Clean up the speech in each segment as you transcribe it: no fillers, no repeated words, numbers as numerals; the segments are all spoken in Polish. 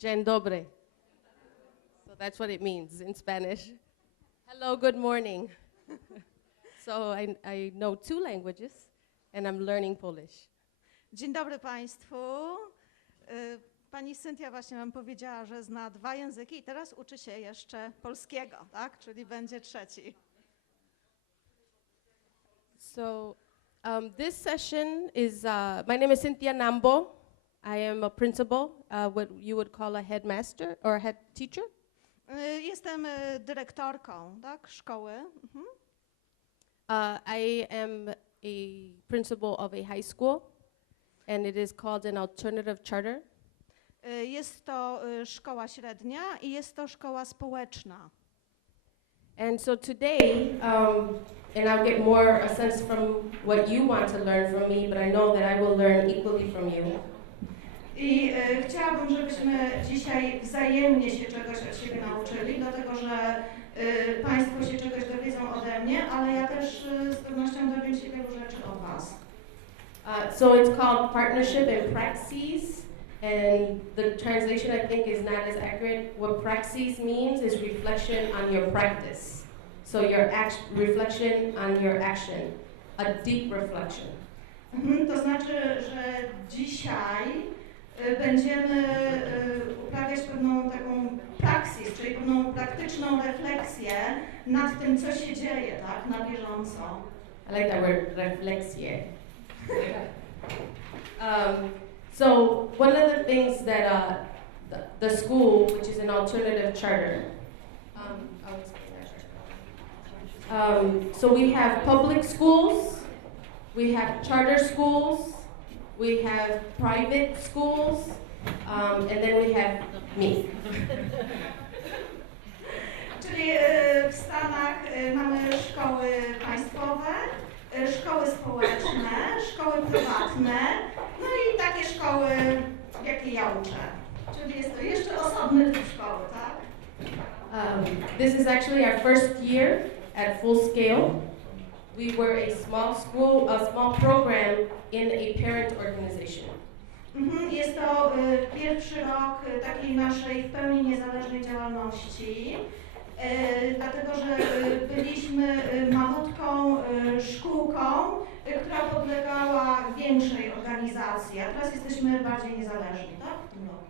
Dzień dobry. So that's what it means in Spanish. Hello, good morning. So I know 2 languages and I'm learning Polish. Dzień dobry Państwu. Pani Cynthia właśnie nam powiedziała, że zna 2 języki i teraz uczy się jeszcze polskiego, tak? Czyli będzie trzeci. So this session is, my name is Cynthia Nambo. I am a principal, what you would call a headmaster or a head teacher. Jestem dyrektorką, tak? Szkoły. I am a principal of a high school and it is called an alternative charter. Jest to szkoła średnia i jest to szkoła społeczna. And so today, and I'll get more a sense from what you want to learn from me, but I know that I will learn equally from you. I chciałabym, żebyśmy dzisiaj wzajemnie się czegoś od siebie nauczyli, dlatego że Państwo się czegoś dowiedzą ode mnie, ale ja też z pewnością dowiem się wielu rzeczy od Was. So it's called Partnership and Praxis, and the translation I think is not as accurate. What praxis means is reflection on your practice. So your reflection on your action, a deep reflection. To znaczy, że dzisiaj będziemy uprawiać pewną taką praksis, czyli pewną praktyczną refleksję nad tym, co się dzieje, tak, na bieżąco. I like that word, refleksje. So one of the things that the school, which is an alternative charter, I'll explain that. So we have public schools, we have charter schools, we have private schools, and then we have me. Czyli w Stanach mamy szkoły państwowe, szkoły społeczne, szkoły prywatne, no i takie szkoły, jakie ja uczę. Czyli jest to jeszcze osobny typ szkoły, tak? This is actually our first year at full scale. We were a small school, a small program in a parent organization. Jest to pierwszy rok takiej naszej w pełni niezależnej działalności, dlatego że byliśmy malutką szkółką, która podlegała większej organizacji, a teraz jesteśmy bardziej niezależni, tak? W tym roku.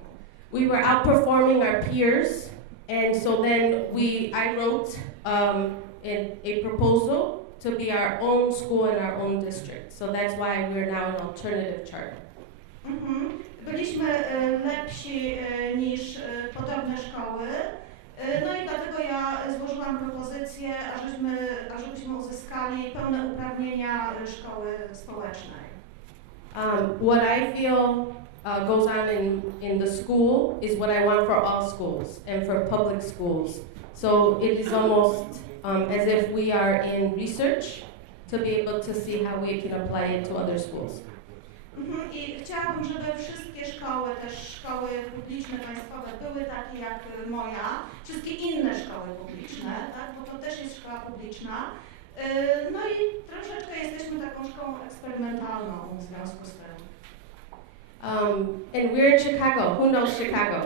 We were outperforming our peers, and so then I wrote a proposal to be our own school in our own district. So that's why we're now an alternative charter. Byliśmy lepsi niż podobne szkoły, no i dlatego ja złożyłam propozycję, ażebyśmy uzyskali pełne uprawnienia szkoły społecznej. What I feel goes on in the school is what I want for all schools and for public schools. So it is almost as if we are in research to be able to see how we can apply it to other schools. I chciałabym, żeby wszystkie szkoły, też szkoły publiczne, państwowe, były takie jak moja, wszystkie inne szkoły publiczne, tak? Bo to też jest szkoła publiczna. No i troszeczkę jesteśmy taką szkołą eksperymentalną w związku z tym. And we're in Chicago. Who knows Chicago?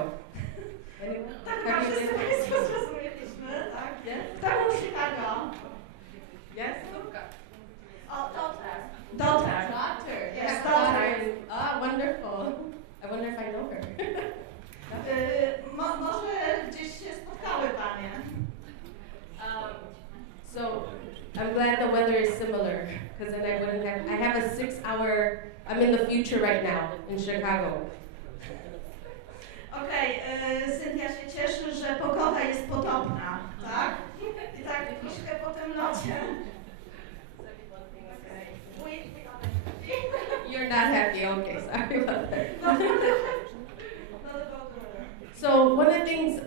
Tak, wszyscy Państwo zrozumieliśmy, tak? Kto był w Chicago? Yes? O, Daughter. Yes, daughter. Ah, wonderful. I wonder if I know her. Może gdzieś się spotkały Panie. So I'm glad the weather is similar, because then I wouldn't have. I have a 6-hour. I'm in the future right now in Chicago. Okej, Cynthia się cieszy, że pogoda jest podobna, tak? I tak troszkę po tym locie. You're not happy, okay, sorry about that. So one of the things,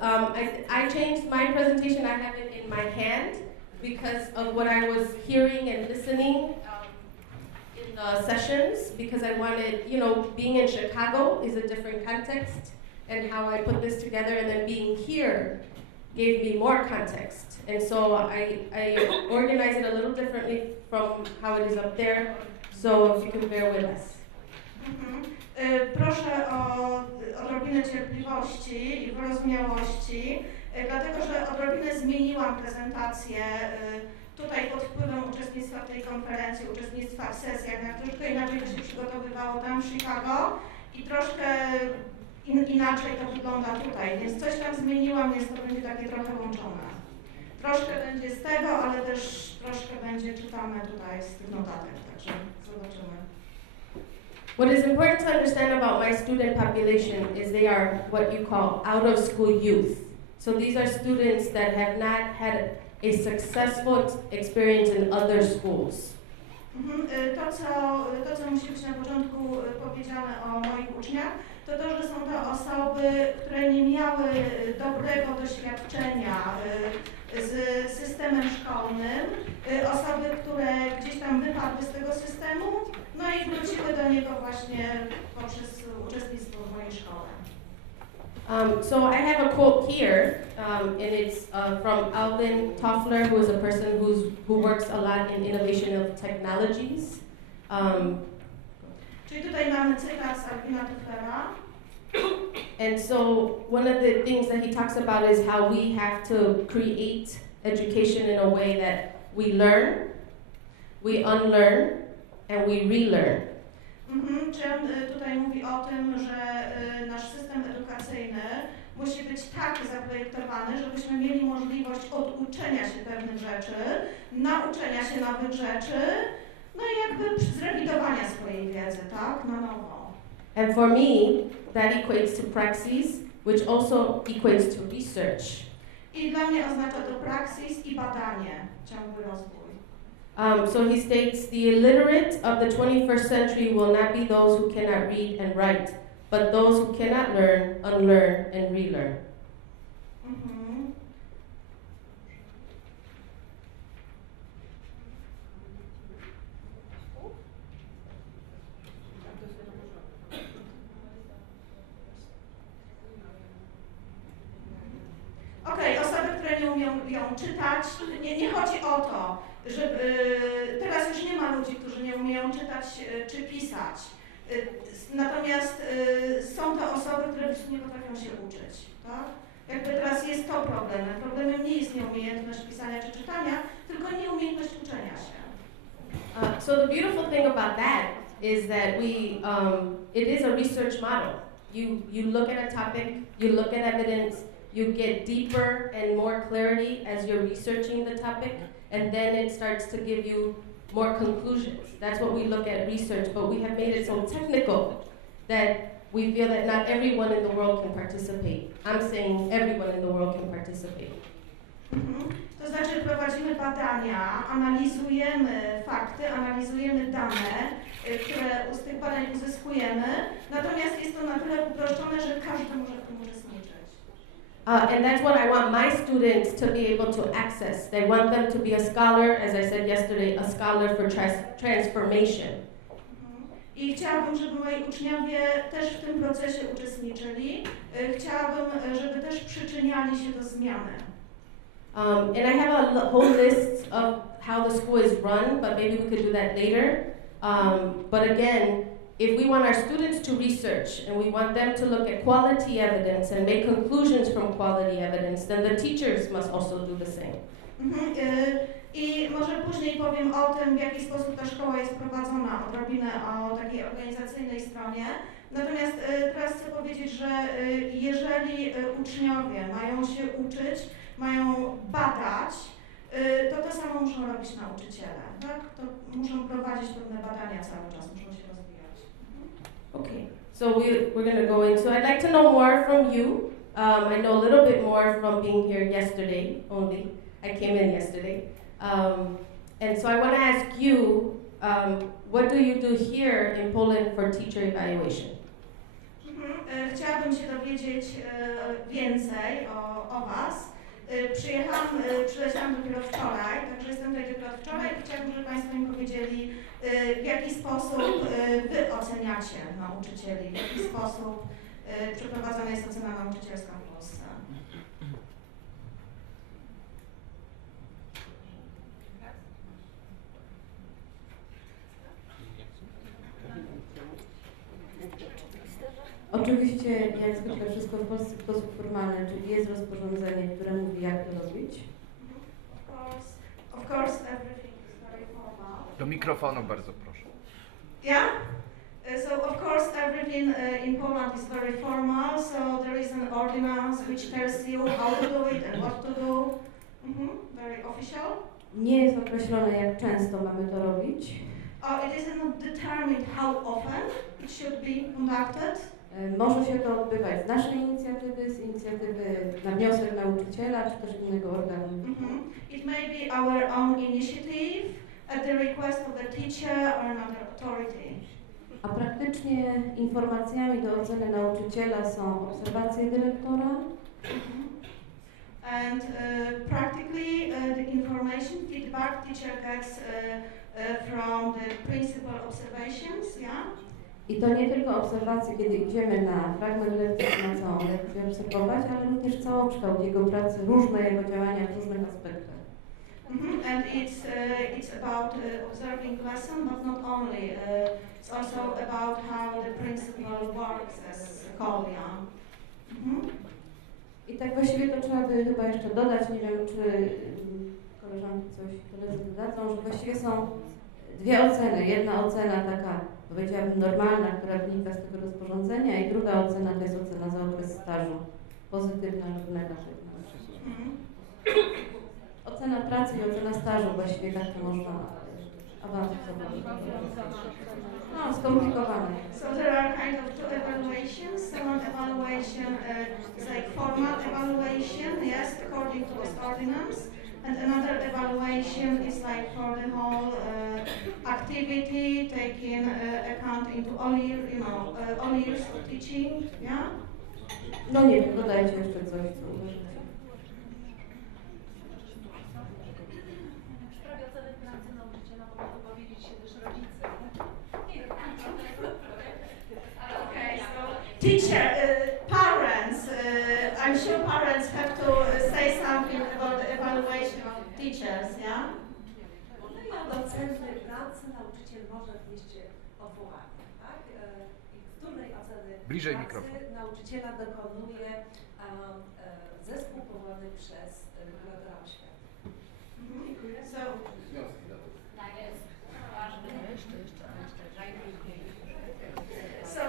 I changed my presentation, I have it in my hand because of what I was hearing and listening in the sessions, because I wanted, being in Chicago is a different context, and how I put this together, and then being here gave me more context. And so I organized it a little differently from how it is up there. So if you can bear with us. Proszę o odrobinę cierpliwości i wyrozumiałości, dlatego że odrobinę zmieniłam prezentację tutaj pod wpływem uczestnictwa w tej konferencji, uczestnictwa w sesjach, na troszkę inaczej to się przygotowywało tam w Chicago i troszkę inaczej to wygląda tutaj, więc coś tam zmieniłam, więc to będzie takie trochę łączone. Troszkę będzie z tego, ale też troszkę będzie czytane tutaj z tych notatek, także zobaczymy. What is important to understand about my student population is they are what you call out-of-school youth. So these are students that have not had a successful experience in other schools. To, co musi być na początku powiedziane o moich uczniach, to, że są to osoby, które nie miały dobrego doświadczenia z systemem szkolnym, osoby, które gdzieś tam wypadły z tego systemu, no i wróciły do niego właśnie poprzez uczestnictwo w mojej szkole. So I have a quote here, and it's from Alvin Toffler, who is a person who works a lot in innovation of technologies. Czyli tutaj mamy cytat z Alvina Tofflera. And so one of the things that he talks about is how we have to create education in a way that we learn, we unlearn, and we relearn. Czy on tutaj mówi o tym, że nasz system edukacyjny musi być tak zaprojektowany, żebyśmy mieli możliwość oduczenia się pewnych rzeczy, nauczenia się nowych rzeczy, no i jakby zrewidowania swojej wiedzy, tak, na nowo. And for me, that equates to praxis, which also equates to research. I dla mnie oznacza to praksis i badanie, ciągły rozwój. So he states, the illiterate of the 21st century will not be those who cannot read and write, but those who cannot learn, unlearn, and relearn. Okej, osoby, które nie umieją czytać, nie chodzi o to, że teraz już nie ma ludzi, którzy nie umieją czytać czy pisać. Natomiast są to osoby, które nie potrafią się uczyć, tak? Jakby teraz jest to problemem. Problemem nie jest nieumiejętność pisania czy czytania, tylko nieumiejętność uczenia się. So the beautiful thing about that is that it is a research model. You look at a topic, you look at evidence, you get deeper and more clarity as you're researching the topic, and then it starts to give you more conclusions. That's what we look at research, but we have made it so technical that we feel that not everyone in the world can participate. I'm saying everyone in the world can participate. To znaczy prowadzimy badania, analizujemy fakty, analizujemy dane, które z tych badań uzyskujemy, natomiast jest to na tyle uproszczone, że każdy może w tym uczestniczyć. And that's what I want my students to be able to access. They want them to be a scholar, as I said yesterday, a scholar for transformation. I chciałabym, żeby moi uczniowie też w tym procesie uczestniczyli. Chciałabym, żeby też przyczyniali się do zmiany. And I have a whole list of how the school is run, but maybe we could do that later. But again, if we want our students to research and we want them to look at quality evidence and make conclusions from quality evidence, then the teachers must also do the same. I może później powiem o tym, w jaki sposób ta szkoła jest prowadzona, odrobinę o takiej organizacyjnej stronie. Natomiast teraz chcę powiedzieć, że jeżeli uczniowie mają się uczyć, mają badać, to samo muszą robić nauczyciele, tak? To muszą prowadzić pewne badania cały czas, muszą się rozwijać. Okay, so we're going to go in. So I'd like to know more from you. I know a little bit more from being here yesterday only. I came in yesterday. And so I want to ask you, what do you do here in Poland for teacher evaluation? Chciałabym się dowiedzieć więcej o Was. Przyleciałam dopiero wczoraj, także jestem tutaj dopiero od wczoraj i chciałabym, żeby Państwo mi powiedzieli, w jaki sposób Wy oceniacie nauczycieli, w jaki sposób przeprowadzana jest ocena nauczycielska w Polsce. jak zwykle wszystko w Polsce w sposób formalny, czyli jest rozporządzenie, które mówi, jak to robić. Of course, everything is very formal. Do mikrofonu bardzo proszę. Yeah? So of course everything in Poland is very formal, so there is an ordinance which tells you how to do it and what to do. Very official. Nie jest określone, jak często mamy to robić. It is not determined how often it should be conducted. Może się to odbywać z naszej inicjatywy, z inicjatywy na wniosek nauczyciela, czy też innego organu. It may be our own initiative at the request of the teacher or another authority. A praktycznie informacjami do oceny nauczyciela są obserwacje dyrektora. And practically the information, feedback teacher gets from the principal observations, yeah? I to nie tylko obserwacje, kiedy idziemy na fragment lekcji, na całą lekcję obserwować, ale również całokształt jego pracy, różne jego działania w różnych aspektach. And it's about observing lesson, but not only. It's also about how the principal works as Kolia. I tak właściwie to trzeba by chyba jeszcze dodać, nie wiem, czy koleżanki koledzy dodadzą, że właściwie są dwie oceny. Jedna ocena taka, powiedziałabym, normalna, która wynika z tego rozporządzenia, i druga ocena to jest ocena za okres stażu, pozytywna lub negatywna. Ocena pracy i ocena stażu, właściwie tak to można awansować. No, skomplikowane. So there are kind of two evaluations. One evaluation is like formal evaluation, yes, according to this ordinance. And another evaluation is like for the whole activity, taking account into all year, all years of teaching, yeah? No nie wiem, dodajcie jeszcze coś, co uważacie. W sprawie oceny pracy nauczyciela mogą powiedzieć się też rodzice. Okay, so teacher, parents, I'm sure parents have to say something about the evaluation of teachers, yeah? Od oceny pracy nauczyciel może wnieść odwołanie, tak? I której oceny Bliżej pracy mikrofon. nauczyciela dokonuje zespół powołany przez kuratora oświaty. So,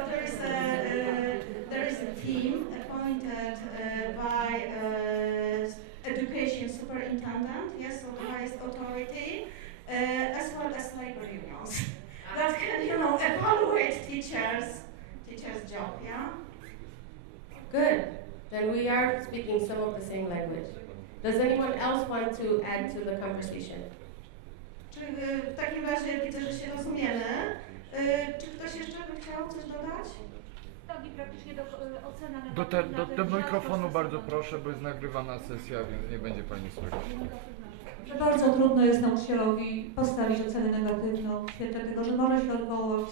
there is a team appointed by education superintendent, yes, so the highest authority, as well as labor unions that can, evaluate teachers' job, yeah. Good. Then we are speaking some of the same language. Does anyone else want to add to the conversation? Czy w takim razie widzę, że się rozumiemy. Czy ktoś jeszcze by chciał coś dodać? Tak, i praktycznie ocena Do mikrofonu bardzo proszę, bo jest nagrywana sesja, więc nie będzie pani słyszeć. że bardzo trudno jest nauczycielowi postawić ocenę negatywną w świetle tego, że może się odwołać.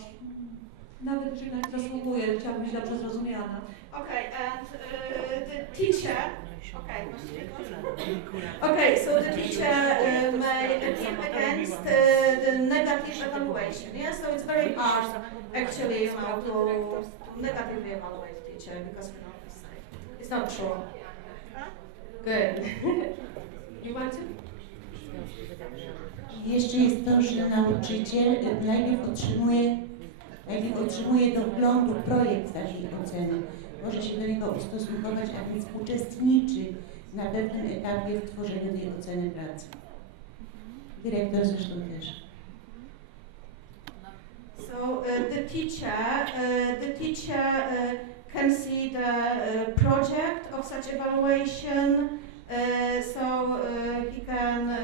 Nawet jeżeli na nie zasługuje, chciałabym być dobrze zrozumiana. Okay, and the teacher. Okay, so the teacher may appeal against the negative evaluation. Yeah, so it's very hard, actually, to negatively evaluate teacher because it's not true. Good. You want to? Jeszcze jest to, że nauczyciel najpierw otrzymuje do wglądu projekt takiej oceny. Może się do niego ustosunkować, a więc uczestniczy na pewnym etapie w tworzeniu tej oceny pracy. Dyrektor zresztą też. So the teacher can see the project of such evaluation, so he can,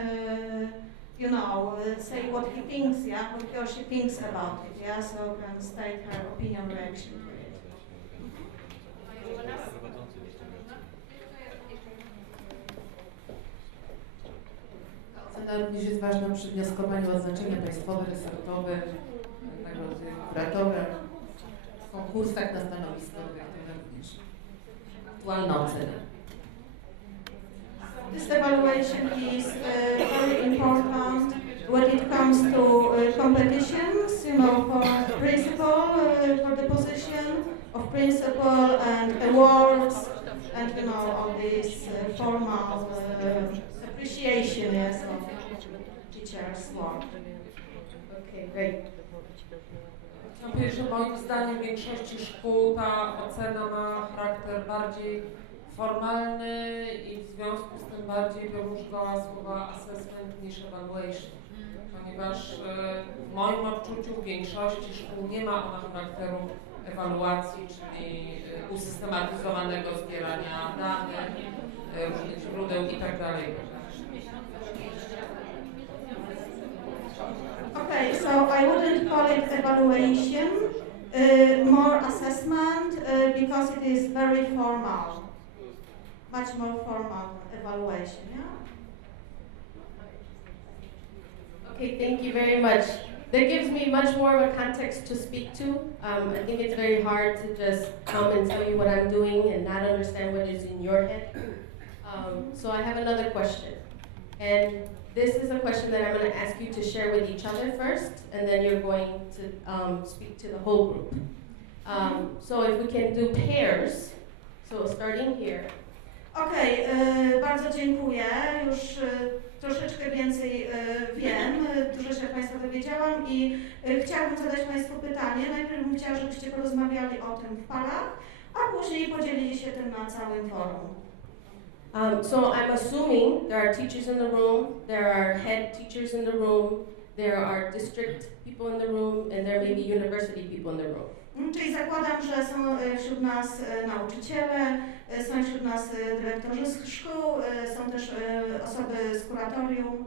say what he thinks, yeah, what he or she thinks about it, yeah, so can state her opinion, reaction to it. Ocena również jest ważna przy wnioskowaniu o odznaczenia państwowe, resortowe, nagrody kuratora, w konkursach na stanowisko dyrektora również. Aktualna ocena. This evaluation is very important when it comes to competitions, for principal, for the position, of principle and awards and all this formal appreciation, yes, of teachers' work. Okay, great. Chciałam powiedzieć, że moim zdaniem w większości szkół ta ocena ma charakter bardziej formalny i w związku z tym bardziej bym używała słowa assessment niż evaluation, ponieważ w moim odczuciu w większości szkół nie ma ona charakteru ewaluacji, czyli usystematyzowanego zbierania danych, różnych źródeł itd. Okay, so I wouldn't call it evaluation, more assessment, because it is very formal, much more formal evaluation, yeah? Okay, thank you very much. That gives me much more of a context to speak to. I think it's very hard to just come and tell you what I'm doing and not understand what is in your head. So I have another question. And this is a question that I'm going to ask you to share with each other first, and then you're going to speak to the whole group. So if we can do pairs, so starting here. Okej, bardzo dziękuję. Już troszeczkę więcej wiem, dużo się Państwa dowiedziałam i chciałabym zadać Państwu pytanie. Najpierw bym chciała, żebyście porozmawiali o tym w parach, a później podzielili się tym na całym forum. So I'm assuming there are teachers in the room, there are head teachers in the room, there are district people in the room, and there may be university people in the room. Czyli zakładam, że są wśród nas nauczyciele, są wśród nas dyrektorzy z szkół, są też osoby z kuratorium.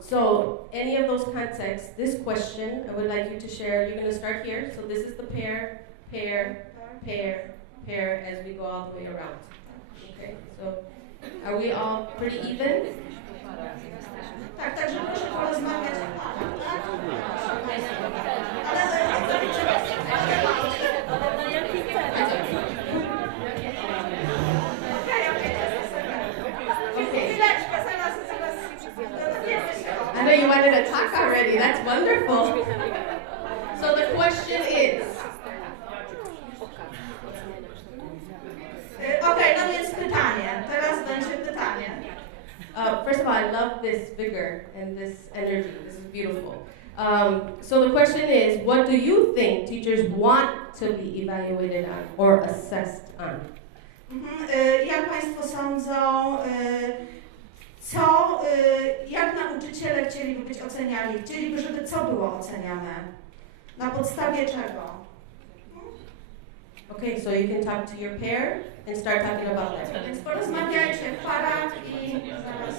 So any of those contexts, this question, I would like you to share. You're going to start here. So this is the pair, pair, pair, pair as we go all the way around. Okay, so are we all pretty even? Tak, także proszę porozmawiać w parach, tak? I know you wanted to talk already. That's wonderful. So the question is. Okej, no więc pytanie. Teraz będzie pytanie. First of all, I love this vigor and this energy. This is beautiful. So the question is, what do you think teachers want to be evaluated on or assessed on? Jak Państwo sądzą, jak nauczyciele chcieliby być oceniani? Chcieliby, żeby co było oceniane? Na podstawie czego? Okay, so you can talk to your pair and start talking about that. Więc porozmawiajcie w parach i zaraz...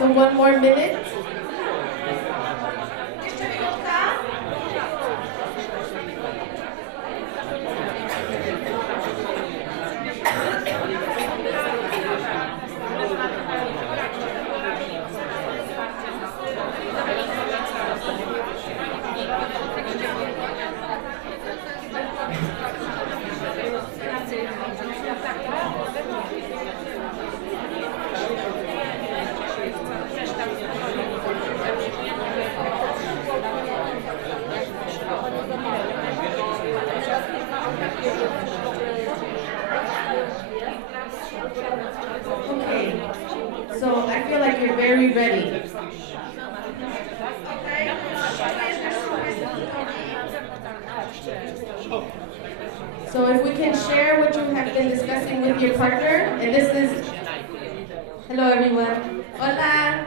So 1 more minute. Jeszcze minutka. Okay. So I feel like you're very ready. So if we can share what you have been discussing with your partner, and this is, hello everyone, hola.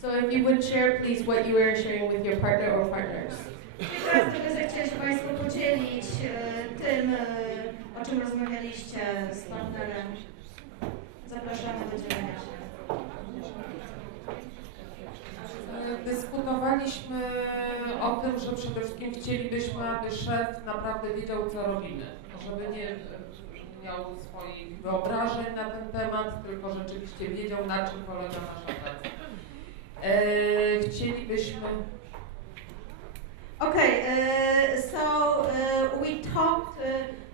So if you would share please what you were sharing with your partner or partners. Teraz gdyby zechcieli się Państwo podzielić tym, o czym rozmawialiście z partnerem. Zapraszamy do dzielenia się. Dyskutowaliśmy o tym, że przede wszystkim chcielibyśmy, aby szef naprawdę wiedział, co robimy. Żeby nie miał swoich wyobrażeń na ten temat, tylko rzeczywiście wiedział, na czym polega nasza praca. Chcielibyśmy... Okay, we talked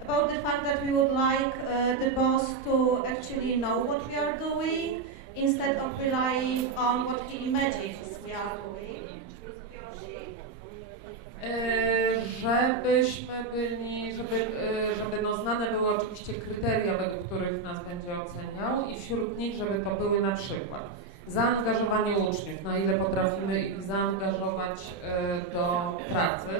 about the fact that we would like the boss to actually know what we are doing instead of relying on what he imagines we are doing. Żebyśmy byli, żeby no znane były oczywiście kryteria, według których nas będzie oceniał i wśród nich, żeby to były na przykład zaangażowanie uczniów, na ile potrafimy ich zaangażować do pracy,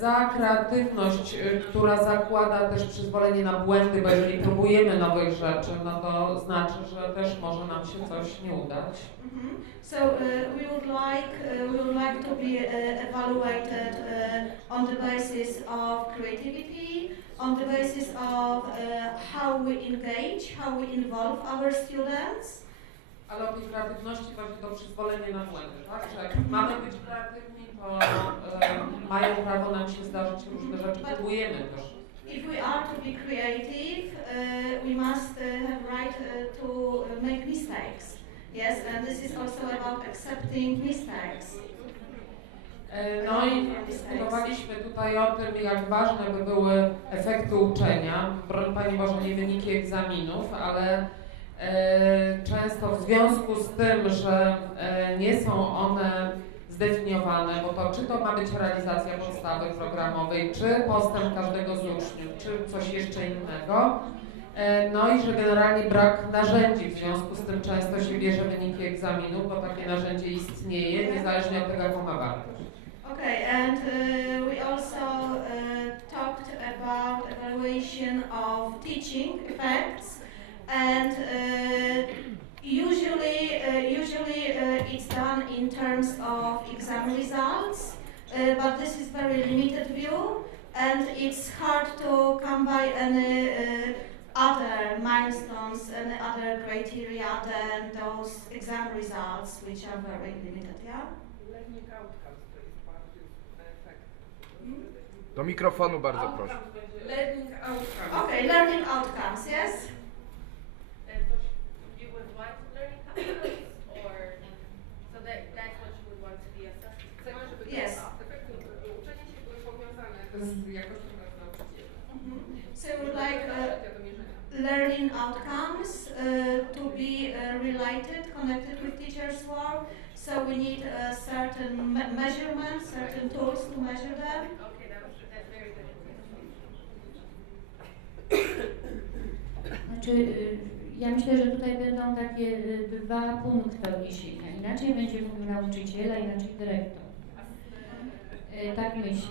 za kreatywność, która zakłada też przyzwolenie na błędy, bo jeżeli próbujemy nowych rzeczy, no to znaczy, że też może nam się coś nie udać. So we would like to be evaluated on the basis of creativity, on the basis of how we engage, how we involve our students. Ale o tej kreatywności właśnie to przyzwolenie na błędy, tak? Że jak mamy być kreatywni, to mają prawo nam się zdarzyć różne rzeczy, próbujemy też. If we are to be creative, we must have right to make mistakes. Yes, and this is also about accepting mistakes. No i dyskutowaliśmy tutaj o tym, jak ważne by były efekty uczenia, broń Pani Boże, nie wyniki egzaminów, ale często w związku z tym, że nie są one zdefiniowane, bo to czy to ma być realizacja podstawy programowej, czy postęp każdego z uczniów, czy coś jeszcze innego, no i że generalnie brak narzędzi, w związku z tym często się bierze wyniki egzaminów, bo takie narzędzie istnieje, niezależnie od tego, jaką ma wartość. Okay, and we also talked about evaluation of teaching effects, and usually it's done in terms of exam results, but this is very limited view, and it's hard to come by any other milestones and other criteria than those exam results, which are very limited, yeah? Do mikrofonu bardzo proszę. Learning outcomes. Okay, learning outcomes, yes? You would want learning outcomes, or so that's what you would want to be assessed? Yes. Uczenie się były powiązane z jakością nauczycieli. So we would like learning outcomes to be related, connected with teachers' work. So we need certain measurements, certain tools to measure them. Okay, that's very good. Znaczy, ja myślę, że tutaj będą takie dwa punkty odniesienia. Inaczej będzie mówił nauczyciel, a inaczej dyrektor. Tak myślę.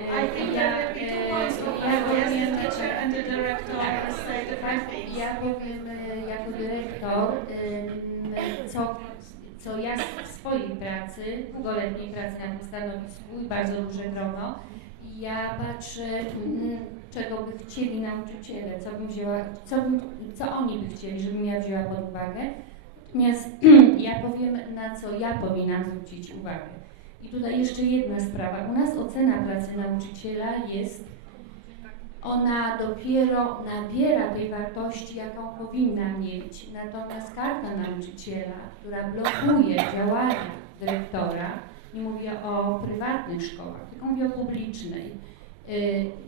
I think there will be 2 points of yes, the teacher and the director say different things. Ja powiem jako dyrektor, co ja w swojej pracy, długoletniej pracy na tym stanowisku i bardzo duże grono, i Ja patrzę, czego by chcieli nauczyciele, co oni by chcieli, żebym ja wzięła pod uwagę. Natomiast ja powiem, na co ja powinnam zwrócić uwagę. I tutaj jeszcze jedna sprawa. U nas ocena pracy nauczyciela ona dopiero nabiera tej wartości, jaką powinna mieć. Natomiast karta nauczyciela, która blokuje działania dyrektora, nie mówię o prywatnych szkołach, tylko mówię o publicznej,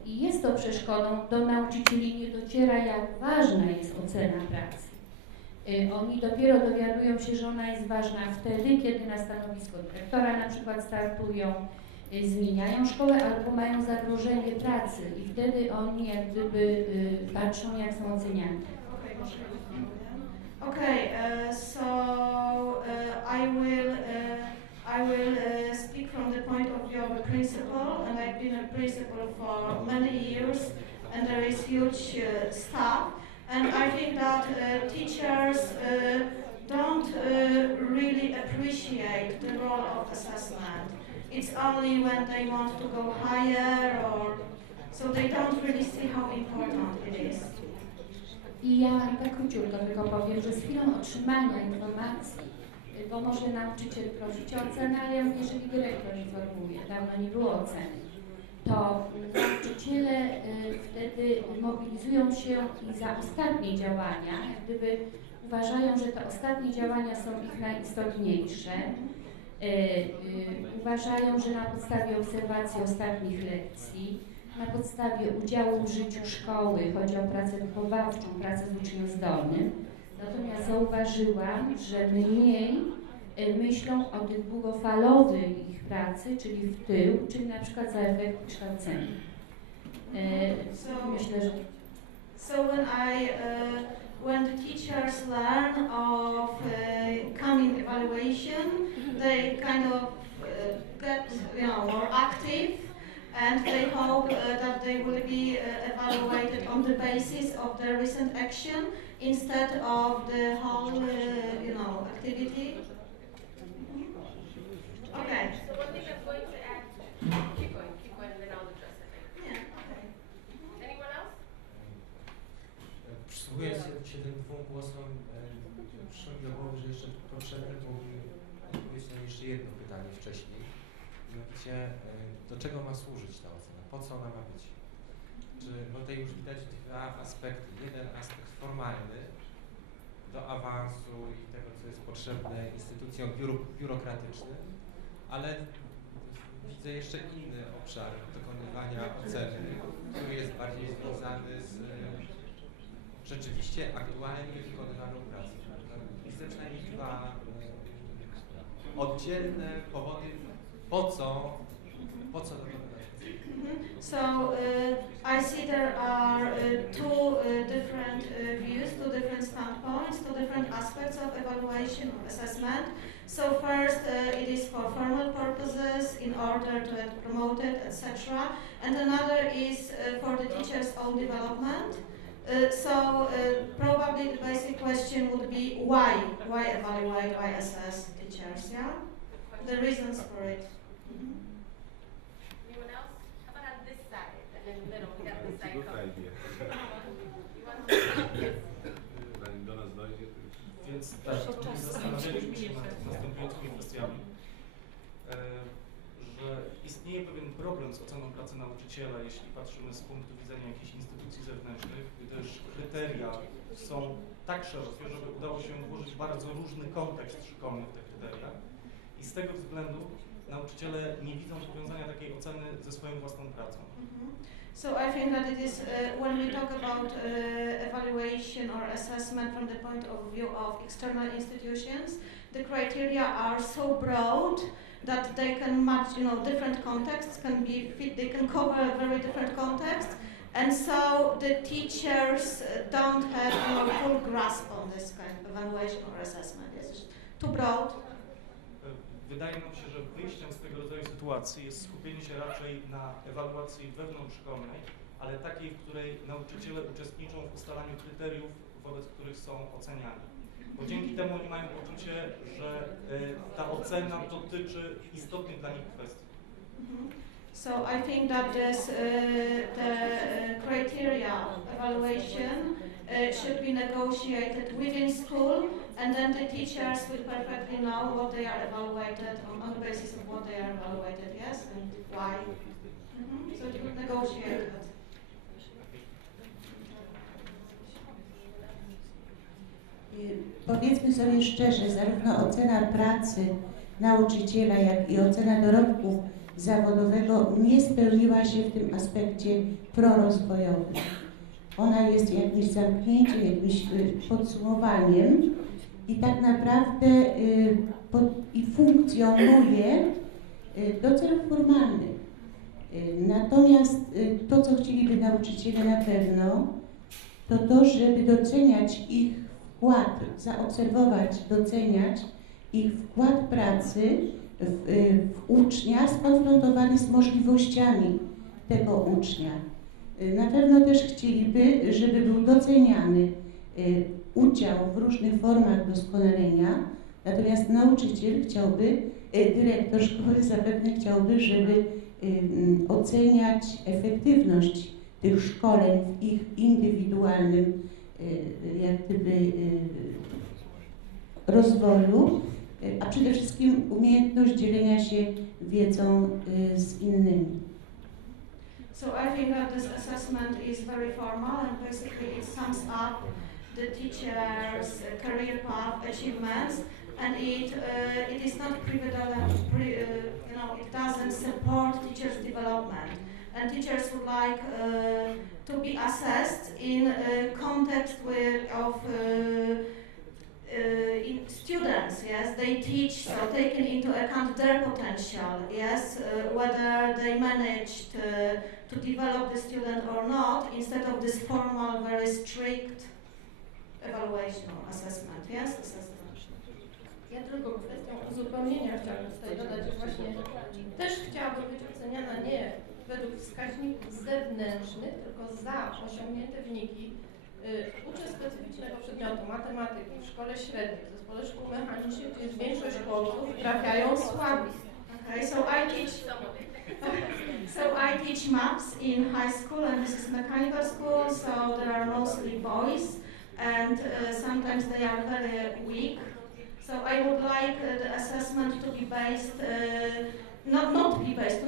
i jest to przeszkodą, do nauczycieli nie dociera, jak ważna jest ocena pracy. Oni dopiero dowiadują się, że ona jest ważna wtedy, kiedy na stanowisko dyrektora na przykład startują, zmieniają szkołę albo mają zagrożenie pracy i wtedy oni jak gdyby patrzą, jak są oceniani. I will speak from the point of view of a principal, and I've been a principal for many years, and there is huge staff, and I think that teachers don't really appreciate the role of assessment. It's only when they want to go higher, or so they don't really see how important it is. I ja tak króciutko tylko powiem, że z chwilą otrzymania informacji, bo może nauczyciel prosić o ocenę, ale jeżeli dyrektor informuje, dawno nie było oceny, to nauczyciele wtedy mobilizują się i za ostatnie działania, jak gdyby uważają, że te ostatnie działania są ich najistotniejsze. Uważają, że na podstawie obserwacji ostatnich lekcji, na podstawie udziału w życiu szkoły, chodzi o pracę wychowawczą, pracę z uczniem zdolnym. Natomiast zauważyłam, że mniej myślą o tych długofalowych ich pracy, czyli w tył, czyli na przykład za efekt kształcenia. Myślę, że... When the teachers learn of coming evaluation, they kind of get more active, and they hope that they will be evaluated on the basis of their recent action instead of the whole activity. Okay. So one thing I'm going to add, keep going, and then I'll address it. Yeah. Okay. Anyone else? Przysłuchując się tym dwóm głosom, przyszło mi do głowy, że jeszcze potrzebne byłoby odpowiedzieć na jeszcze jedno pytanie wcześniej. Mianowicie, do czego ma służyć ta ocena? Po co ona ma być? Bo tutaj już widać dwa aspekty. Jeden aspekt formalny, do awansu i tego, co jest potrzebne instytucjom biurokratycznym, ale widzę jeszcze inny obszar dokonywania oceny, który jest bardziej związany z rzeczywiście aktualnie wykonywaną pracą. Widzę przynajmniej dwa oddzielne powody, po co dokonywać. So I see there are two different views, two different standpoints, two different aspects of evaluation or assessment. So first, it is for formal purposes in order to promote it, etc. And another is for the teacher's own development. Probably the basic question would be why evaluate, why assess teachers, yeah? The reasons for it. Anyone else? How about on this side, and in the middle, we got this side covered. You want to? Yes. Zanim do nas dojdzie, to już... Więc tak, zastanawialiśmy się nad następującymi kwestiami, że istnieje pewien problem z oceną pracy nauczyciela, jeśli patrzymy z punktu widzenia jakichś instytucji zewnętrznych, gdyż kryteria są tak szerokie, żeby udało się włożyć bardzo różny kontekst szkolny w te kryteria i z tego względu nauczyciele nie widzą powiązania takiej oceny ze swoją własną pracą. So I think that it is when we talk about evaluation or assessment from the point of view of external institutions, the criteria are so broad that they can match, different contexts they can cover very different contexts, and so the teachers don't have full grasp on this kind of evaluation or assessment. It's too broad. Wydaje nam się, że wyjściem z tego rodzaju sytuacji jest skupienie się raczej na ewaluacji wewnątrzszkolnej, ale takiej, w której nauczyciele uczestniczą w ustalaniu kryteriów, wobec których są oceniani. Bo dzięki temu oni mają poczucie, że ta ocena dotyczy istotnych dla nich kwestii. So I think that the criteria evaluation should be negotiated within school, and then the teachers will perfectly know what they are evaluated on the basis of what they are evaluated, yes, and why. So it would negotiate it. Powiedzmy sobie szczerze, zarówno ocena pracy nauczyciela, jak i ocena dorobku zawodowego nie spełniła się w tym aspekcie prorozwojowym. Ona jest jakimś zamknięciem, jakimś podsumowaniem i tak naprawdę i funkcjonuje do celów formalnych. Natomiast to, co chcieliby nauczyciele na pewno, to żeby doceniać ich wkład, zaobserwować, doceniać ich wkład pracy w ucznia skonfrontowany z możliwościami tego ucznia. Na pewno też chcieliby, żeby był doceniany udział w różnych formach doskonalenia, natomiast nauczyciel chciałby, dyrektor szkoły zapewne chciałby, żeby oceniać efektywność tych szkoleń w ich indywidualnym jak gdyby rozwoju, a przede wszystkim umiejętność dzielenia się wiedzą z innymi. So I think that this assessment is very formal and basically it sums up the teacher's career path achievements, and it is not it doesn't support teachers' development, and teachers would like to be assessed in context of in students, yes, they teach, so taking into account their potential, yes, whether they managed to develop the student or not, instead of this formal, very strict evaluation or assessment, yes, assessment. Ja tylko kwestią uzupełnienia chciałabym tutaj dodać, że właśnie też chciałabym być oceniana nie według wskaźników zewnętrznych, tylko za osiągnięte wyniki. Uczę specyficznego przedmiotu matematyki w szkole średniej, w zespole szkół mechanicznych, gdzie jest większość chłopców, trafiają słabi. Okay, so I teach maths in high school, and this is mechanical school, so there are mostly boys, and sometimes they are very weak. So I would like the assessment to be based, not be based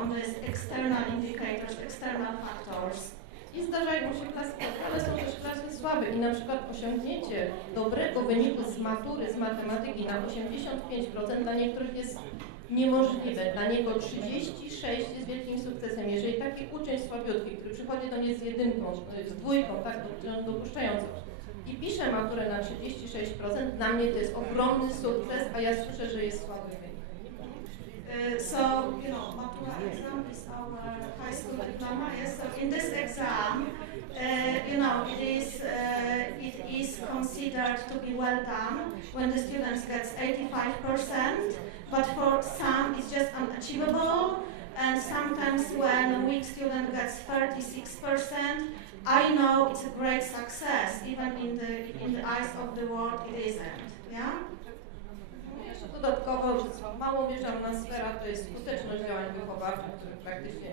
on these external indicators, external factors. I zdarzają się klasy, ale są też klasy słabe i na przykład osiągnięcie dobrego wyniku z matury, z matematyki na 85% dla niektórych jest niemożliwe. Dla niego 36 jest wielkim sukcesem. Jeżeli taki uczeń słabiutki, który przychodzi do mnie z jedynką, z dwójką, tak dopuszczającą i pisze maturę na 36%, dla mnie to jest ogromny sukces, a ja słyszę, że jest słaby wynik. So, Matura exam is our high school diploma, yes, so in this exam, it is considered to be well done when the student gets 85%, but for some it's just unachievable, and sometimes when a weak student gets 36%, I know it's a great success, even in the eyes of the world it isn't, yeah? Jeszcze dodatkowo, że małowierzalna sfera to jest skuteczność działań wychowawczych, których praktycznie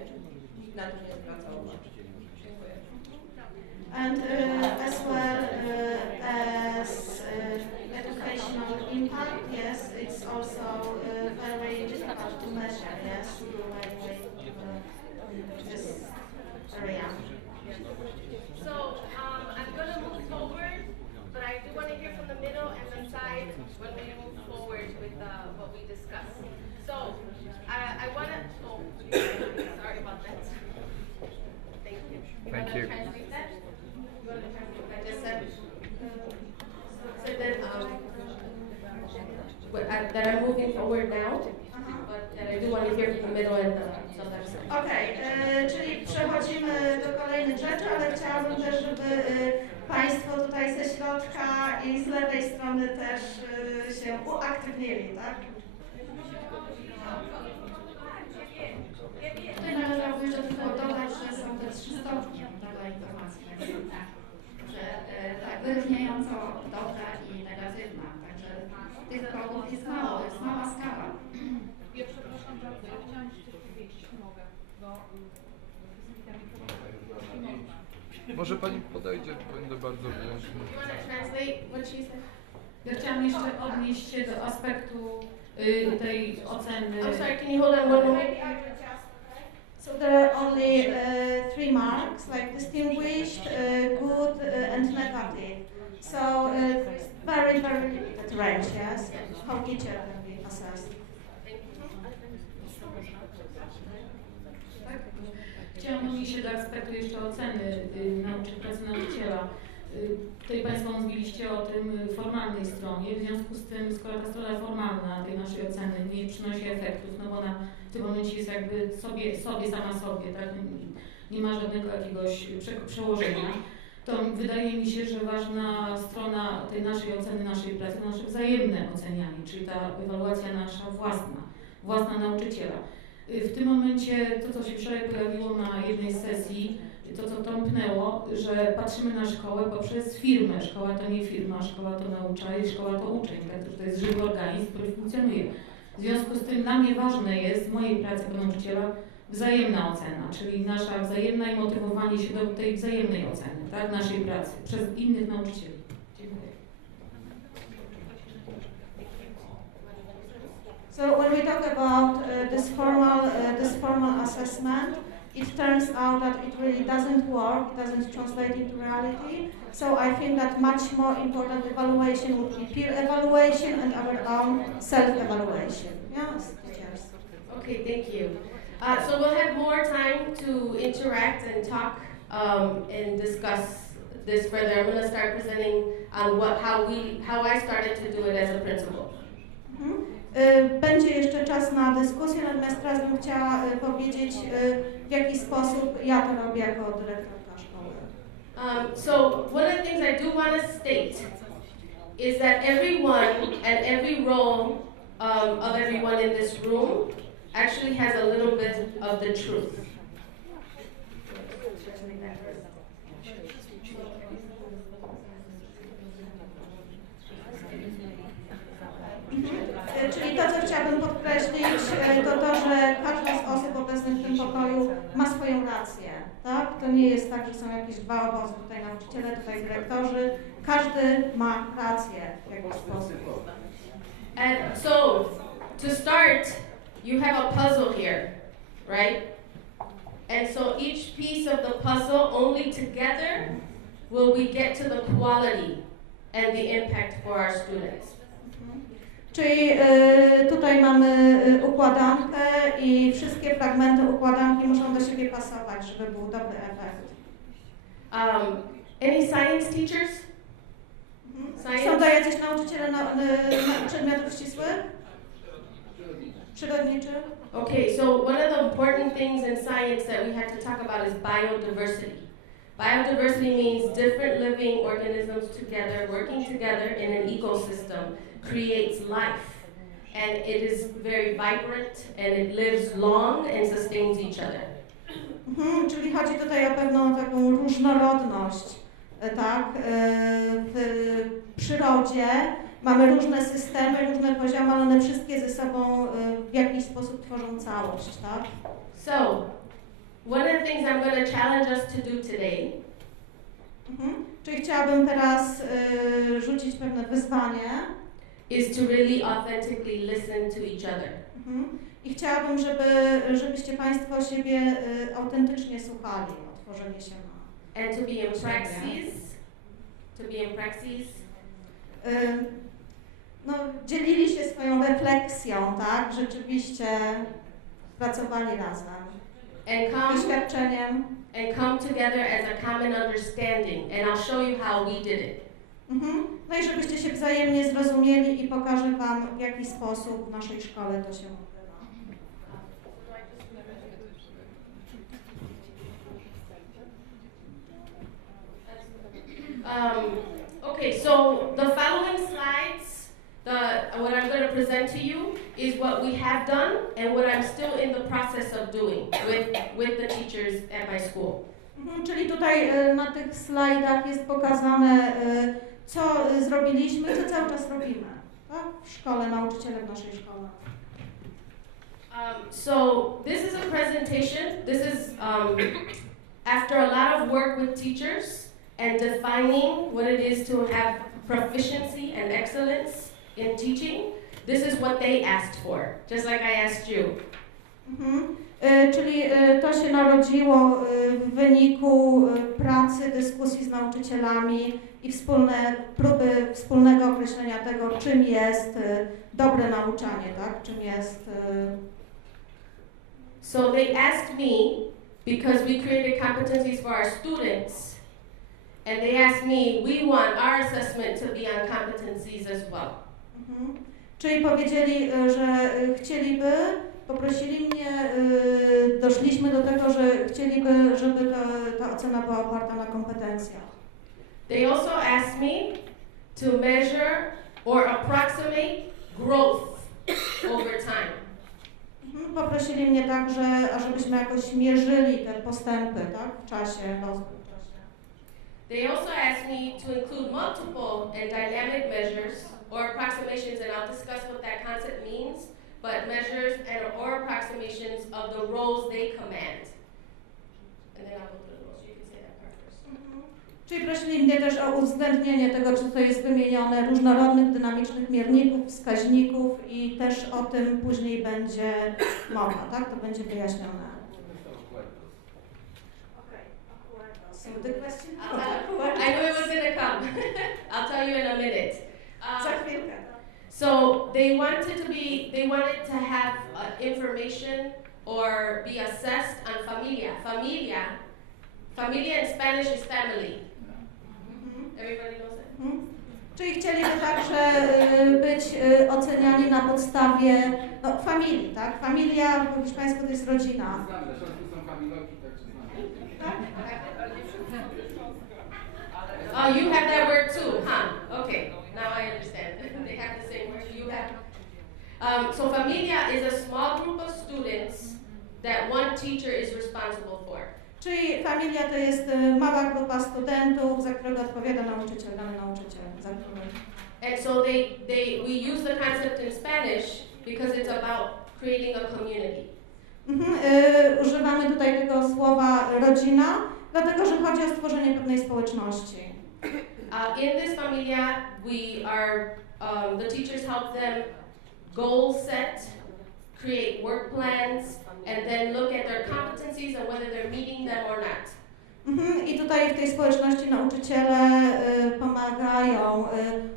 nikt na to nie zwraca uwagi. Dziękuję. And as well as educational impact, yes, it's also very difficult to measure, yes, this area. So I'm going to move forward, but I do want to hear from the middle and the side when we move forward with what we discussed. So I want to, sorry about that. Thank you. Thank you. Translate that? You want to translate what I just said? So that I'm moving forward now, but that I do want to hear from the middle and the other side. Okej, czyli przechodzimy do kolejnych rzeczy, ale chciałabym też, żeby Państwo tutaj ze środka i z lewej strony też się uaktywnili, tak? Tutaj należałoby jeszcze tylko dodać, że są te 3 stopnie dla informacji, że tak wyróżniająco dobra i negatywna, także tych kroków jest mało, to jest mała skala. Ja przepraszam Chciałam jeszcze coś powiedzieć, jeśli mogę, bo Może pani podejdzie, będę bardzo wdzięczny. Ja chciałam jeszcze odnieść się do aspektu tej oceny. I'm sorry, can you hold on one moment? So there are only 3 marks, like distinguished, good, and negative. So it's very, very limited range, yes, how teacher can be assessed. Chciałam odnieść się do aspektu jeszcze oceny pracy nauczyciela. Tutaj Państwo mówiliście o tym formalnej stronie, w związku z tym, skoro ta strona formalna tej naszej oceny nie przynosi efektów, no bo ona w tym momencie jest jakby sama sobie, tak? Nie ma żadnego jakiegoś przełożenia, to wydaje mi się, że ważna strona tej naszej oceny, naszej pracy, to nasze wzajemne ocenianie, czyli ta ewaluacja nasza własna nauczyciela. W tym momencie to, co się wczoraj pojawiło na jednej sesji, to, co tąpnęło, że patrzymy na szkołę poprzez firmę. Szkoła to nie firma, szkoła to naucza i szkoła to uczeń, tak? To jest żywy organizm, który funkcjonuje. W związku z tym dla mnie ważne jest w mojej pracy jako nauczyciela wzajemna ocena, czyli nasza wzajemna i motywowanie się do tej wzajemnej oceny, tak? Naszej pracy przez innych nauczycieli. Dziękuję. So when we talk about this formal assessment, it turns out that it really doesn't work, it doesn't translate into reality. So I think that much more important evaluation would be peer evaluation and our own self-evaluation. Yes, teachers. Okay, thank you. So we'll have more time to interact and talk and discuss this further. I'm going to start presenting on how I started to do it as a principal. Będzie jeszcze czas na dyskusję, natomiast teraz bym chciała powiedzieć, w jaki sposób ja to robię jako dyrektorka szkoły. So one of the things I do want to state is that everyone and every role of everyone in this room actually has a little bit of the truth. Czyli to, co chciałabym podkreślić, to, że każda z osób obecnych w tym pokoju ma swoją rację, tak? To nie jest tak, że są jakieś 2 obozy, tutaj nauczyciele, tutaj dyrektorzy. Każdy ma rację w jakiś sposób. And so, to start, you have a puzzle here, right? And so each piece of the puzzle, only together will we get to the quality and the impact for our students. Czyli tutaj mamy układankę i wszystkie fragmenty układanki muszą do siebie pasować, żeby był dobry efekt. Any science teachers? Science? Są to jacyś nauczyciele przedmiotów ścisłych? Przyrodniczych? Okay, so one of the important things in science that we have to talk about is biodiversity. Biodiversity means different living organisms together, working together in an ecosystem, creates life. And it is very vibrant and it lives long and sustains each other. Czyli chodzi tutaj o pewną taką różnorodność, tak? W przyrodzie mamy różne systemy, różne poziomy, ale one wszystkie ze sobą w jakiś sposób tworzą całość, tak? So, one of the things I'm going to challenge us to do today. Czyli chciałabym teraz rzucić pewne wyzwanie. Is to really authentically listen to each other. I chciałabym, żebyście Państwo siebie autentycznie słuchali, otworzenie się na. And to be in praxis. No, dzielili się swoją refleksją, tak? Rzeczywiście pracowali razem. Doświadczeniem. And come together as a common understanding. And I'll show you how we did it. No i żebyście się wzajemnie zrozumieli i pokażę Wam, w jaki sposób w naszej szkole to się odbywa. Okay, so the following slides, what I'm going to present to you is what we have done and what I'm still in the process of doing with the teachers at my school. Czyli tutaj na tych slajdach jest pokazane, co zrobiliśmy, co cały czas robimy, tak? W szkole, nauczyciele w naszej szkole. So this is a presentation. This is after a lot of work with teachers and defining what it is to have proficiency and excellence in teaching. This is what they asked for, just like I asked you. Czyli to się narodziło w wyniku pracy, dyskusji z nauczycielami i próby wspólnego określenia tego, czym jest dobre nauczanie, tak? Czym jest... So they asked me, because we created competencies for our students, and they asked me, we want our assessment to be on competencies as well. Czyli powiedzieli, że poprosili mnie, doszliśmy do tego, że chcieliby, żeby ta ocena była oparta na kompetencjach. They also asked me to measure or approximate growth over time. Poprosili mnie także, ażebyśmy jakoś mierzyli te postępy, tak, w czasie, rozwój w czasie. They also asked me to include multiple and dynamic measures or approximations, and I'll discuss what that concept means, but measures and or approximations of the roles they command. And then I'll go through the roles. You can say that part first. Czyli prosili mnie też o uwzględnienie tego, czy to jest wymienione, różnorodnych, dynamicznych mierników, wskaźników i też o tym później będzie mowa, tak? To będzie wyjaśnione. So the question... I knew it was going to come. I'll tell you in a minute. So they wanted to have information or be assessed on familia. Familia in Spanish is family. Everybody knows that? Czyli chcieliby także być oceniani na podstawie familii, tak? Familia po hiszpańsku to jest rodzina. Oh, you have that word too, huh? Okay, now I understand. They have the same word. You have. So familia is a small group of students that one teacher is responsible for. Czyli familia to jest mała grupa studentów, za którego odpowiada nauczyciel, dany nauczyciel. And so we use the concept in Spanish because it's about creating a community. Używamy tutaj tego słowa rodzina, dlatego że chodzi o stworzenie pewnej społeczności. In this familia, we are the teachers help them goal set, create work plans, and then look at their competencies and whether they're meeting them or not. I tutaj w tej społeczności nauczyciele pomagają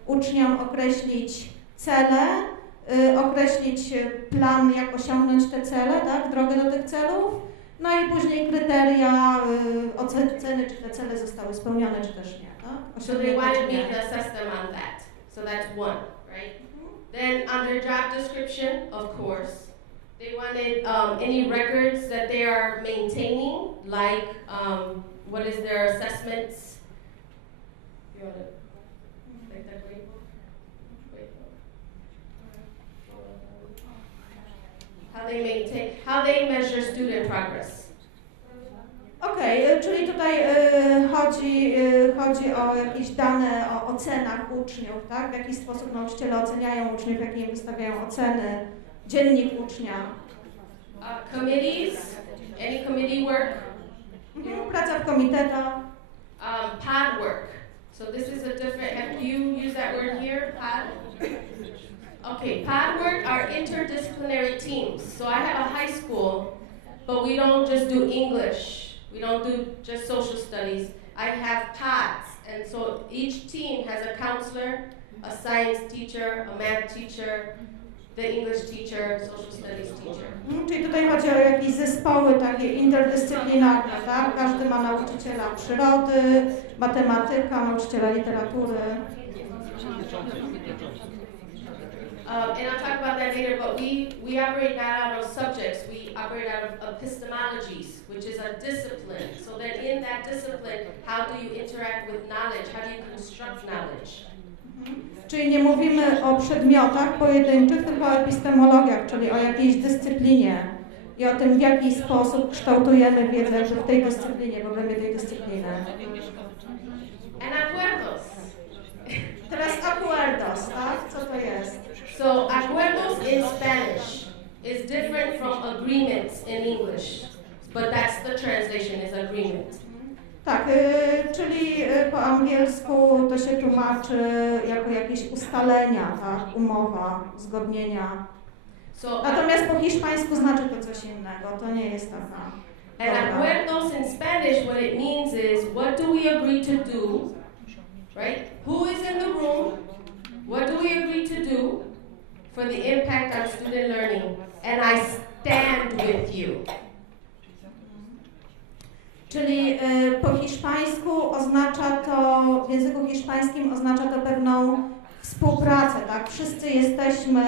uczniom określić cele, określić plan, jak osiągnąć te cele, tak, drogę do tych celów, no i później kryteria oceny, czy te cele zostały spełnione, czy też nie. Tak? So they wanted me to assess them on that. So that's one, right? Then on their job description, of course, they wanted any records that they are maintaining, like what is their assessments. You want to take that way? How they measure student progress. Okej, czyli tutaj chodzi o jakieś dane o ocenach uczniów, tak? W jaki sposób nauczyciele oceniają uczniów, jakie im wystawiają oceny, dziennik ucznia. Committees, any committee work. Praca w komitetach. Pod work. So this is a different, have you used that word here, pod? Okay, pod work are interdisciplinary teams. So I have a high school, but we don't just do English. We don't do just social studies. I have pods, and so each team has a counselor, a science teacher, a math teacher, the English teacher, social studies teacher. Czyli tutaj chodzi o jakieś zespoły takie interdyscyplinarne, tak? Każdy ma nauczyciela przyrody, matematyka, nauczyciela literatury. And I'll talk about that later, but we operate not out of subjects, we operate out of epistemologies, which is a discipline. So then in that discipline, how do you interact with knowledge? How do you construct knowledge? Czyli nie mówimy o przedmiotach pojedynczych, tylko o epistemologiach, czyli o jakiejś dyscyplinie i o tym, w jaki sposób kształtujemy wiedzę w tej dyscyplinie, w obrębie tej dyscypliny. And acuerdos. Teraz acuerdos, tak? Co to jest? So acuerdos in Spanish is different from agreement in English, but that's the translation, is agreement. Tak, czyli po angielsku to się tłumaczy jako jakieś ustalenia, tak, umowa, uzgodnienia. Natomiast po hiszpańsku znaczy to coś innego, to nie jest taka. And acuerdos in Spanish, what it means is, what do we agree to do, right? Who is in the room? What do we agree to do for the impact on student learning? And I stand with you. Czyli po hiszpańsku oznacza to, w języku hiszpańskim oznacza to pewną współpracę, tak? Wszyscy jesteśmy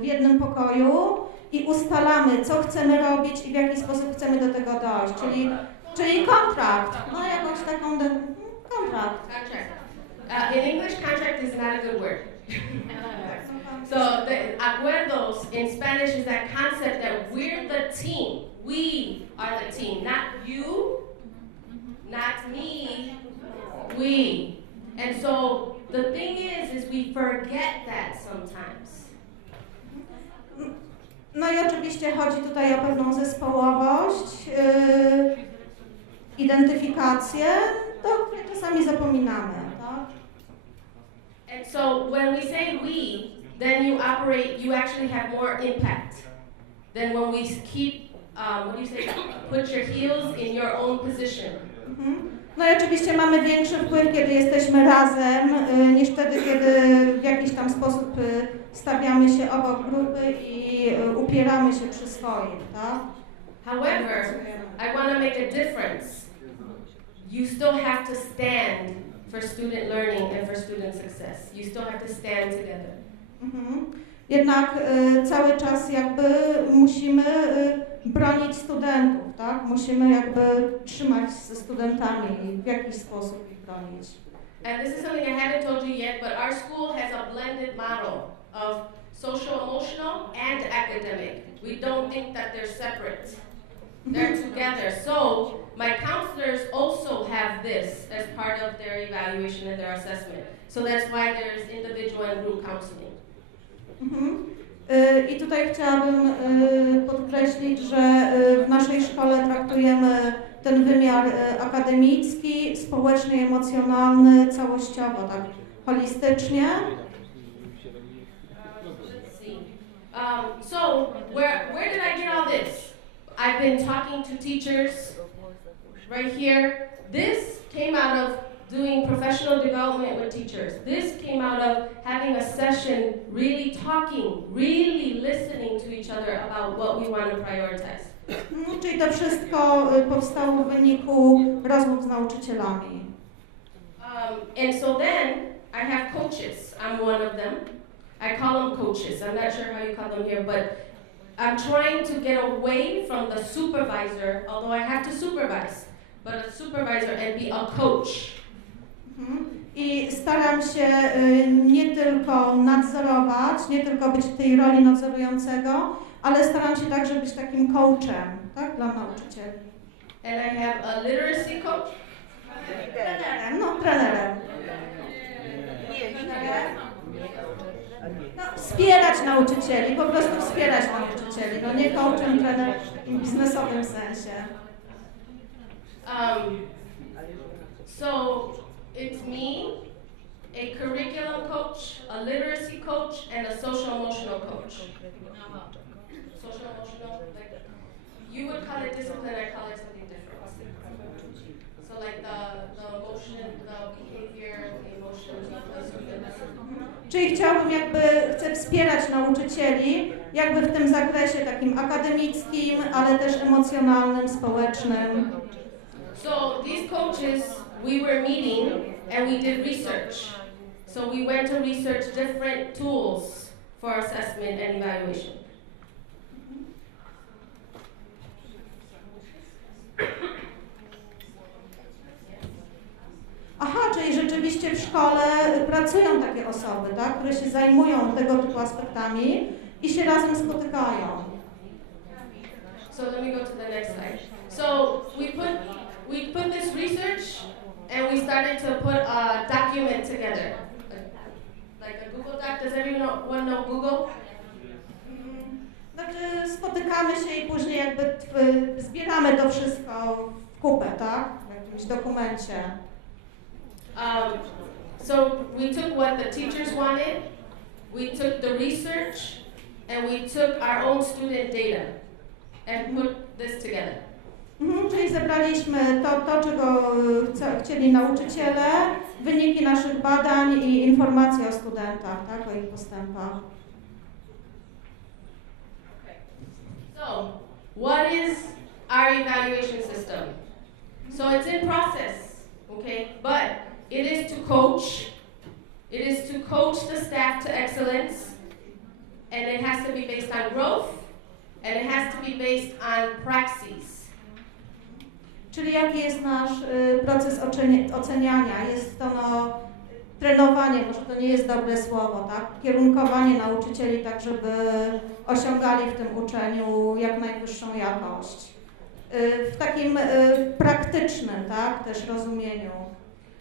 w jednym pokoju i ustalamy, co chcemy robić i w jaki sposób chcemy do tego dojść, czyli kontrakt, no jakąś taką kontrakt. In English, contract is not a good word. So the acuerdos in Spanish is that concept that we're the team. We are the team, not you, not me, we. And so the thing is we forget that sometimes. No i oczywiście chodzi tutaj o pewną zespołowość, identyfikację, to której czasami zapominamy, tak? And so when we say we, then you actually have more impact than when we keep, what do you say, put your heels in your own position. No i oczywiście mamy większy wpływ, kiedy jesteśmy razem, niż wtedy, kiedy w jakiś tam sposób stawiamy się obok grupy i upieramy się przy swoim, tak? However, I want to make a difference. You still have to stand for student learning and for student success. You still have to stand together. Jednak cały czas jakby musimy bronić studentów, tak? Musimy jakby trzymać ze studentami i w jakiś sposób ich bronić. And this is something I haven't told you yet, but our school has a blended model of social, emotional, and academic. We don't think that they're separate. They're together. So my counselors also have this as part of their evaluation and their assessment. So that's why there's individual and group counseling. I tutaj chciałabym podkreślić, że w naszej szkole traktujemy ten wymiar akademicki, społeczny i emocjonalny całościowo, tak holistycznie. So where did I get all this? I've been talking to teachers right here. This came out of doing professional development with teachers. This came out of having a session, really talking, really listening to each other about what we want to prioritize. Czyli to wszystko powstało w wyniku rozmów z nauczycielami. And so then I have coaches. I'm one of them. I call them coaches. I'm not sure how you call them here, but I'm trying to get away from the supervisor, although I have to supervise, but a supervisor and be a coach. I staram się nie tylko nadzorować, nie tylko być w tej roli nadzorującego, ale staram się także być takim coachem, tak, dla nauczycieli. And I have a literacy coach. Trenerem. No, wspierać nauczycieli, po prostu wspierać nauczycieli, no nie coachem, trenerem w biznesowym sensie. So it's me, a curriculum coach, a literacy coach, and a social emotional coach. Social emotional, like you would call it discipline, I call it something different. So like the emotion, the behavior, the emotions of the students. Czyli chcę wspierać nauczycieli jakby w tym zakresie takim akademickim, ale też emocjonalnym, społecznym. So these coaches, we were meeting and we did research. So we went to research different tools for assessment and evaluation. Aha, czyli rzeczywiście w szkole pracują takie osoby, tak, które się zajmują tego typu aspektami i się razem spotykają. So let me go to the next slide. So we put this research and we started to put a document together. Like a Google Doc. Does everyone know Google? Znaczy staramy się i później jakby zbieramy to wszystko w kupę, tak? W jakimś dokumencie. So we took what the teachers wanted, we took the research, and we took our own student data and put this together. Czyli zebraliśmy to czego chcieli nauczyciele, wyniki naszych badań i informacje o studentach, tak, o ich postępach. Okay. So, what is our evaluation system? So it's in process, okay? But it is to coach. It is to coach the staff to excellence, and it has to be based on growth, and it has to be based on praxis. Czyli jaki jest nasz proces oceniania? Jest to trenowanie, może to nie jest dobre słowo, tak? Kierunkowanie nauczycieli tak, żeby osiągali w tym uczeniu jak najwyższą jakość. W takim praktycznym, tak, też rozumieniu.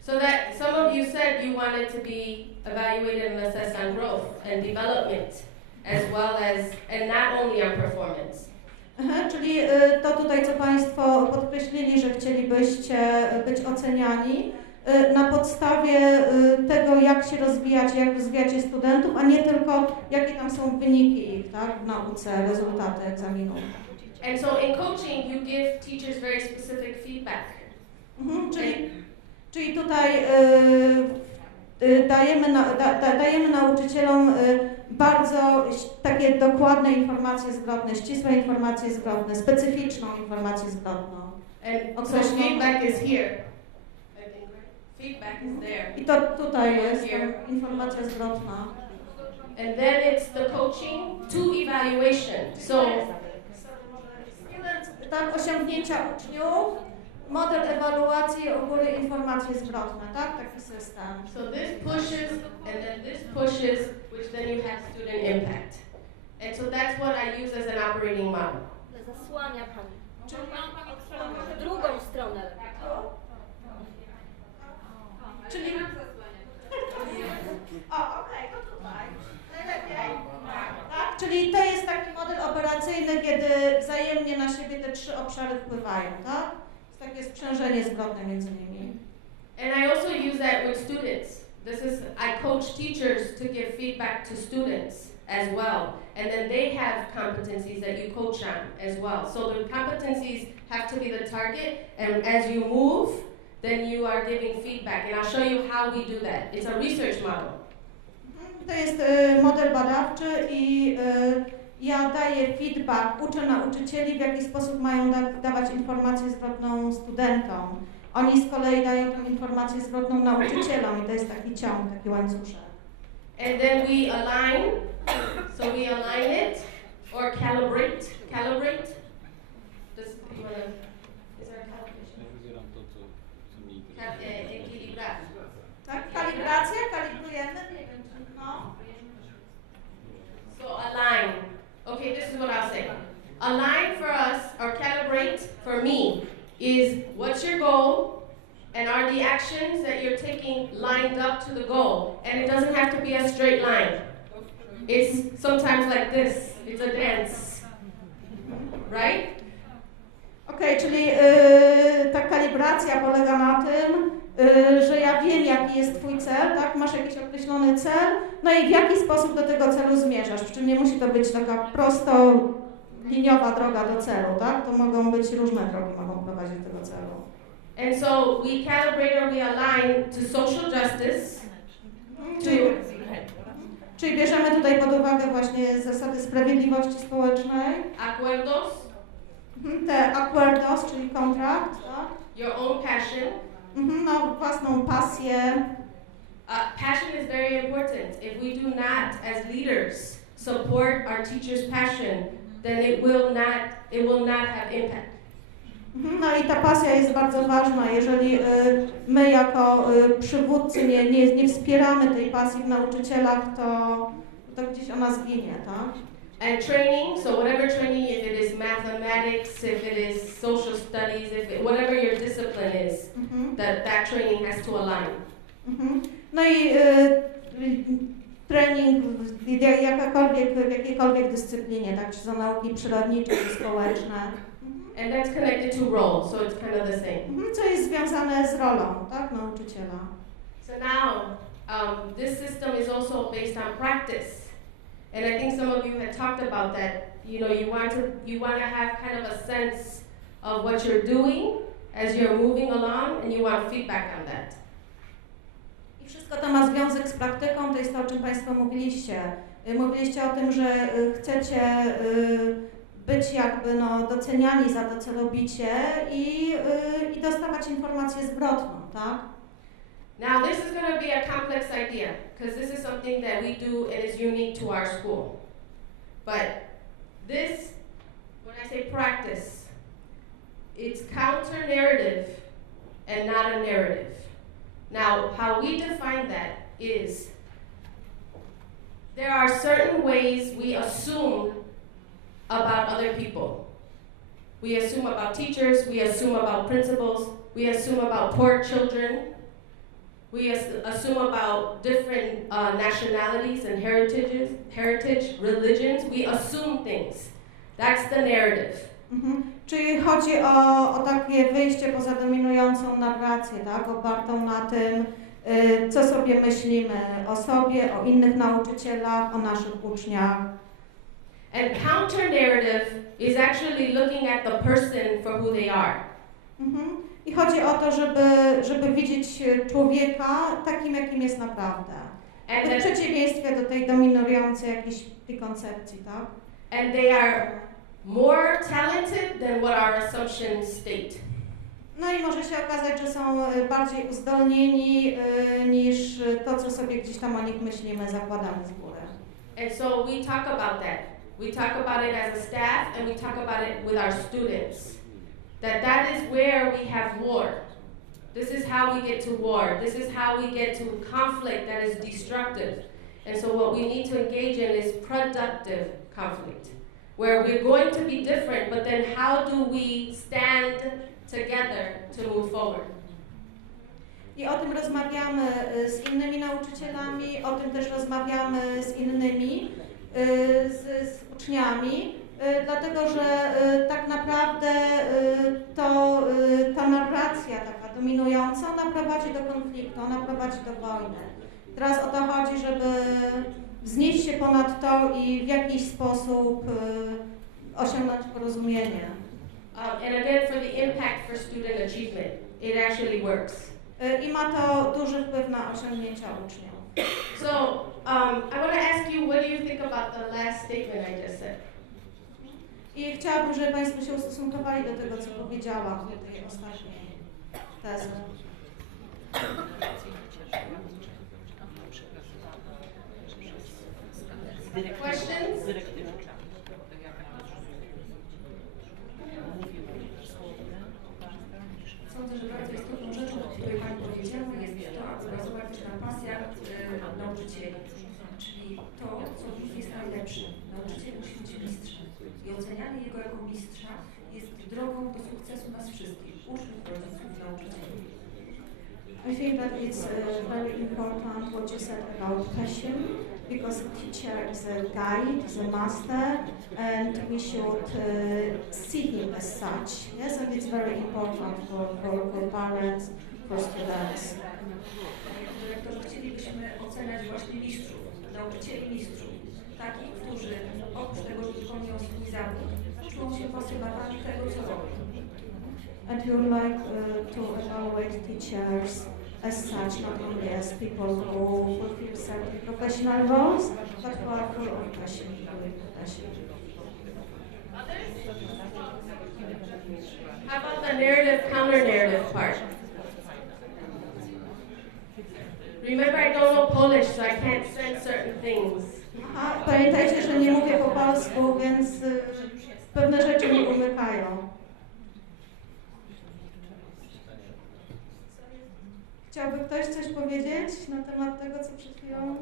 So that some of you said you wanted to be evaluated and assessed on growth and development, as well as, and not only on performance. Czyli to tutaj, co Państwo podkreślili, że chcielibyście być oceniani na podstawie tego, jak się rozwijacie, jak rozwijacie studentów, a nie tylko jakie tam są wyniki ich, tak, w nauce, rezultaty egzaminów. And so in coaching you give teachers very specific feedback. Czyli tutaj dajemy nauczycielom bardzo takie dokładne informacje zwrotne, ścisłe informacje zwrotne, specyficzną informację zwrotną. And so feedback is here. Feedback is there. I to tutaj jest informacja zwrotna. And then it's the coaching to evaluation. So tak, osiągnięcia uczniów, model ewaluacji, ogólnie informacje zwrotne, tak? Taki system. So this pushes and then this pushes, which then you have student impact. And so that's what I use as an operating model. Zasłania Pani. Czyli drugą stronę. Czyli okej, to tutaj. Najlepiej. Tak? Czyli to jest taki model operacyjny, kiedy wzajemnie na siebie te trzy obszary wpływają, tak? Jest takie sprzężenie zwrotne między nimi. And I also use that with students. I coach teachers to give feedback to students as well. And then they have competencies that you coach on as well. So the competencies have to be the target, and as you move, then you are giving feedback. And I'll show you how we do that. It's a research model. To jest model badawczy i ja daję feedback, uczę nauczycieli, w jaki sposób mają dawać informację zwrotną studentom. Oni z kolei dają tę informację zwrotną nauczycielom i to jest taki ciąg, taki łańcuszek. And then we align, so we align it or calibrate. Is there calibration? Equilibrar. Tak, kalibracja, kalibrujemy, nie wiem, no. So align. Okay, this is what I'll say. Align for us, or calibrate for me, is what's your goal, and are the actions that you're taking lined up to the goal? And it doesn't have to be a straight line. It's sometimes like this. It's a dance. Right? Okej, czyli ta kalibracja polega na tym, że ja wiem, jaki jest Twój cel, tak? Masz jakiś określony cel, no i w jaki sposób do tego celu zmierzasz. Przy czym nie musi to być taka prosto liniowa droga do celu, tak? To mogą być różne drogi, mogą prowadzić do tego celu. And so we calibrate or we align to social justice. Czyli bierzemy tutaj pod uwagę właśnie zasady sprawiedliwości społecznej. Acuerdos. Te acuerdos, czyli kontrakt, tak? Your own passion. No, własną pasję. Passion is very important. If we do not, as leaders, support our teachers' passion, then it will not have impact. No i ta pasja jest bardzo ważna. Jeżeli my jako przywódcy nie wspieramy tej pasji w nauczycielach, to gdzieś ona zginie, tak? And training, so whatever training, if it is mathematics, if it is social studies, whatever your discipline is, that training has to align. No i trening w jakiejkolwiek dyscyplinie, tak, czy są nauki przyrodnicze, czy społeczne. And that's connected to role, so it's kind of the same. Co jest związane z rolą, tak, nauczyciela. So now, this system is also based on practice. And I think some of you had talked about that. You know, you want to have kind of a sense of what you're doing as you're moving along, and you want feedback on that. I wszystko to ma związek z praktyką, to jest to, o czym Państwo mówiliście. Mówiliście o tym, że chcecie być jakby doceniani za to, co robicie i dostawać informację zwrotną, tak? Now this is going to be a complex idea, because this is something that we do and is unique to our school. But this, when I say practice, it's counter-narrative and not a narrative. Now, how we define that is there are certain ways we assume about other people. We assume about teachers, we assume about principals, we assume about poor children, we assume about different nationalities and heritage, religions. We assume things. That's the narrative. Czyli chodzi o takie wyjście poza dominującą narrację, tak, opartą na tym, co sobie myślimy o sobie, o innych nauczycielach, o naszych uczniach. And counter-narrative is actually looking at the person for who they are. I chodzi o to, żeby widzieć człowieka takim, jakim jest naprawdę. W przeciwieństwie do tej dominującej jakiejś tej koncepcji, tak? And they are more talented than what our assumptions state. No i może się okazać, że są bardziej uzdolnieni niż to, co sobie gdzieś tam o nich myślimy, zakładamy z góry. And so we talk about that. We talk about it as a staff and we talk about it with our students. That is where we have war. This is how we get to war. This is how we get to conflict that is destructive. And so what we need to engage in is productive conflict, where we're going to be different, but then how do we stand together to move forward? I o tym rozmawiamy z innymi nauczycielami, o tym też rozmawiamy z innymi, z uczniami, dlatego że tak naprawdę ta narracja taka dominująca, ona prowadzi do konfliktu, ona prowadzi do wojny. Teraz o to chodzi, żeby wznieść się ponad to i w jakiś sposób osiągnąć porozumienie. And again, for the impact for student achievement, it actually works. I ma to duży wpływ na osiągnięcia uczniów. So, I want to ask you, what do you think about the last statement I just said? I chciałabym, żeby Państwo się ustosunkowali do tego, co powiedziałam w tej ostatniej tezy. Questions? Sądzę, że bardzo istotną rzeczą, o której Pani powiedziała, jest to, aby bazować też na pasjach nauczycieli. Czyli to, co w nich jest najlepsze. Nauczyciel musi być mistrzem. I ocenianie jego jako mistrza jest drogą do sukcesu nas wszystkich, uczniów, rodziców i nauczycieli. I think that it's very important what you said about passion, because a teacher is a guide, is a master, and we should see him as such. Yes, and it's very important for parents, for students. Dyrektorze, chcielibyśmy oceniać właśnie mistrzów, nauczycieli mistrzów, takich, którzy oprócz tego, że wykonują swój zawód, czują się pasjonatami tego, co robią. And we would like to evaluate teachers as such, not only as people who fulfill certain professional roles, but who are full of passion for their profession. How about the narrative, counter-narrative part? Remember, I don't know Polish, so I can't sense certain things. Aha, pamiętajcie, że nie mówię po polsku, więc pewne rzeczy mi umykają. Chciałby ktoś coś powiedzieć na temat tego, co przed chwilą,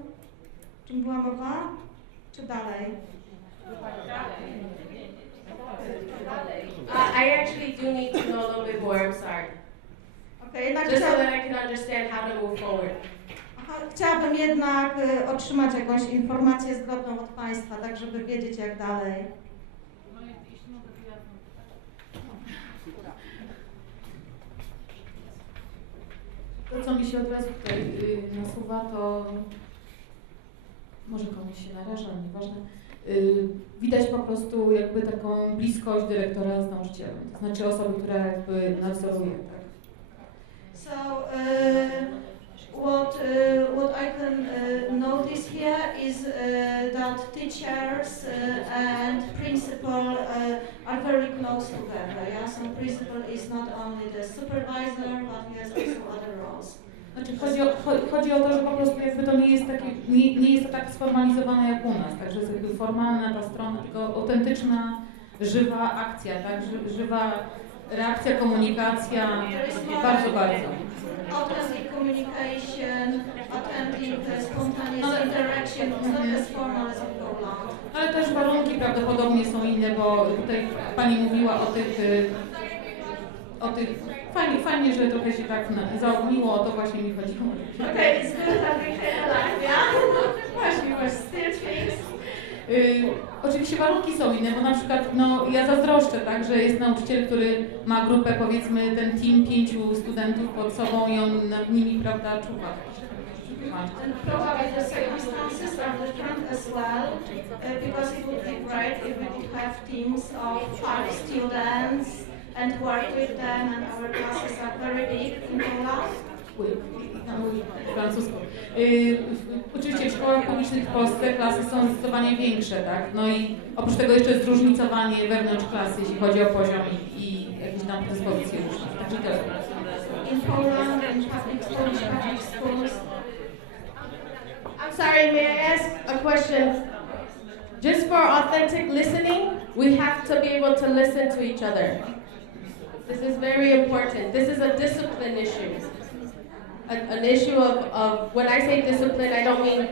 o czym była mowa? Czy dalej? I actually do need to know a little bit more, I'm sorry. Okay, Just so that I can understand how to move forward. Chciałabym jednak otrzymać jakąś informację zwrotną od Państwa, tak żeby wiedzieć jak dalej. To, co mi się od razu tutaj nasuwa, to może komuś się naraża, nieważne. Widać po prostu jakby taką bliskość dyrektora z nauczycielem, to znaczy osoby, która jakby nadzoruje, tak? So, what I can notice here is that teachers and principal are very close together. Yeah, so principal is not only the supervisor, but he has also other roles. Znaczy chodzi o to, że po prostu jakby to nie jest takie, nie jest to tak sformalizowane jak u nas, także jest jakby formalna ta strona, tylko autentyczna, żywa akcja, tak? Żywa reakcja, komunikacja, bardzo. Authentic communication, authentic spontaneous interaction, not as formal as we go along. Ale też warunki prawdopodobnie są inne, bo tutaj Pani mówiła o tych fajnie, że trochę się tak zaogniło, o to właśnie mi chodziło. Okay, it's good that we came alive, yeah? Właśnie, still things. Oczywiście warunki są inne, bo na przykład ja zazdroszczę, tak, że jest nauczyciel, który ma grupę, powiedzmy, ten team 5 studentów pod sobą i on nad nimi, prawda, czuwa. And probably the circumstances are different as well, because it would be great if we could have teams of 5 students and work with them, and our classes are very big in Poland. Francusko. Oczywiście w szkołach publicznych w Polsce klasy są zdecydowanie większe, tak? No i oprócz tego jeszcze jest zróżnicowanie wewnątrz klasy, jeśli chodzi o poziom i jakieś tam dyspozycje różne. Także to jest. In Poland, in public schools. I'm sorry, may I ask a question? Just for authentic listening, we have to be able to listen to each other. This is very important. This is a discipline issue. An issue of when I say discipline, I don't mean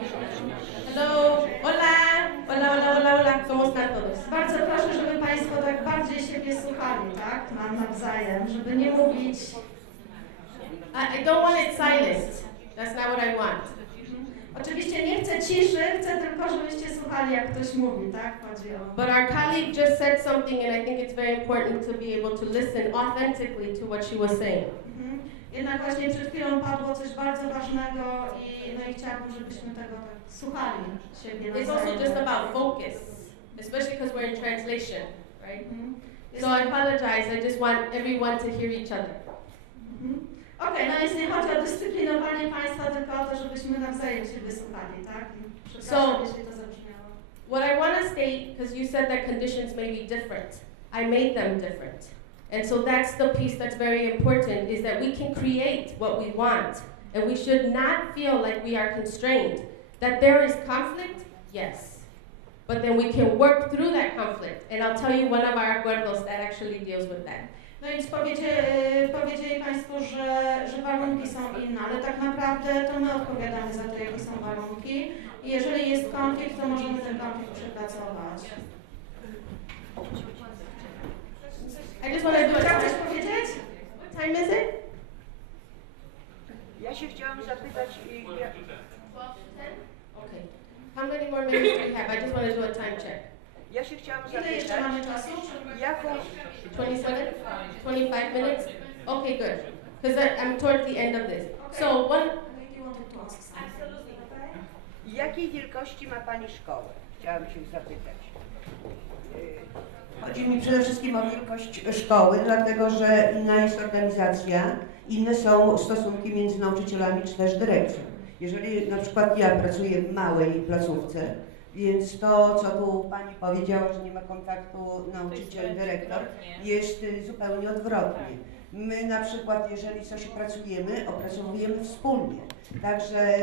hello, hola, ¿cómo están todos? Bardzo proszę, żeby Państwo tak bardziej siebie słuchali, tak? Nawzajem, żeby nie mówić. I don't want it silenced. That's not what I want. Oczywiście nie chcę ciszy, chcę tylko, żebyście słuchali, jak ktoś mówi, tak? Chodzi o... But our colleague just said something, and I think it's very important to be able to listen authentically to what she was saying. Jednak właśnie przed chwilą padło coś bardzo ważnego i chciałabym, żebyśmy tego tak słuchali siebie nawzajem. It's also just about focus, especially because we're in translation, right? So I apologize, I just want everyone to hear each other. Okej, no więc nie chodzi o dyscyplinowanie Państwa, tylko o to, żebyśmy nawzajem się wysłuchali, tak? Przepraszam, jeśli to zabrzmiało. What I want to state, because you said that conditions may be different, I made them different. And so that's the piece that's very important, is that we can create what we want, and we should not feel like we are constrained. That there is conflict, yes, but then we can work through that conflict. And I'll tell you one of our acuerdos that actually deals with that. No więc powiedzieli Państwo, że warunki są inne, ale tak naprawdę to my odpowiadamy za to, jakie są warunki. I jeżeli jest konflikt, to możemy ten konflikt przepracować. I just wanted to Chciał coś powiedzieć? What time is it? Ja się chciałam zapytać... Okay. How many more minutes do we have? I just want to do a time check. Ja się chciałam Ile zapytać... jeszcze mamy czasu? Jaką... 27? 25 minutes? Okay, good. Because I'm towards the end of this. Okay. So one... Jakiej wielkości ma Pani szkołę? Chciałam się zapytać. Chodzi mi przede wszystkim o wielkość szkoły, dlatego że inna jest organizacja, inne są stosunki między nauczycielami czy też dyrekcją. Jeżeli na przykład ja pracuję w małej placówce, więc to, co tu Pani powiedziała, że nie ma kontaktu nauczyciel-dyrektor, jest zupełnie odwrotnie. My na przykład, jeżeli coś opracowujemy wspólnie, także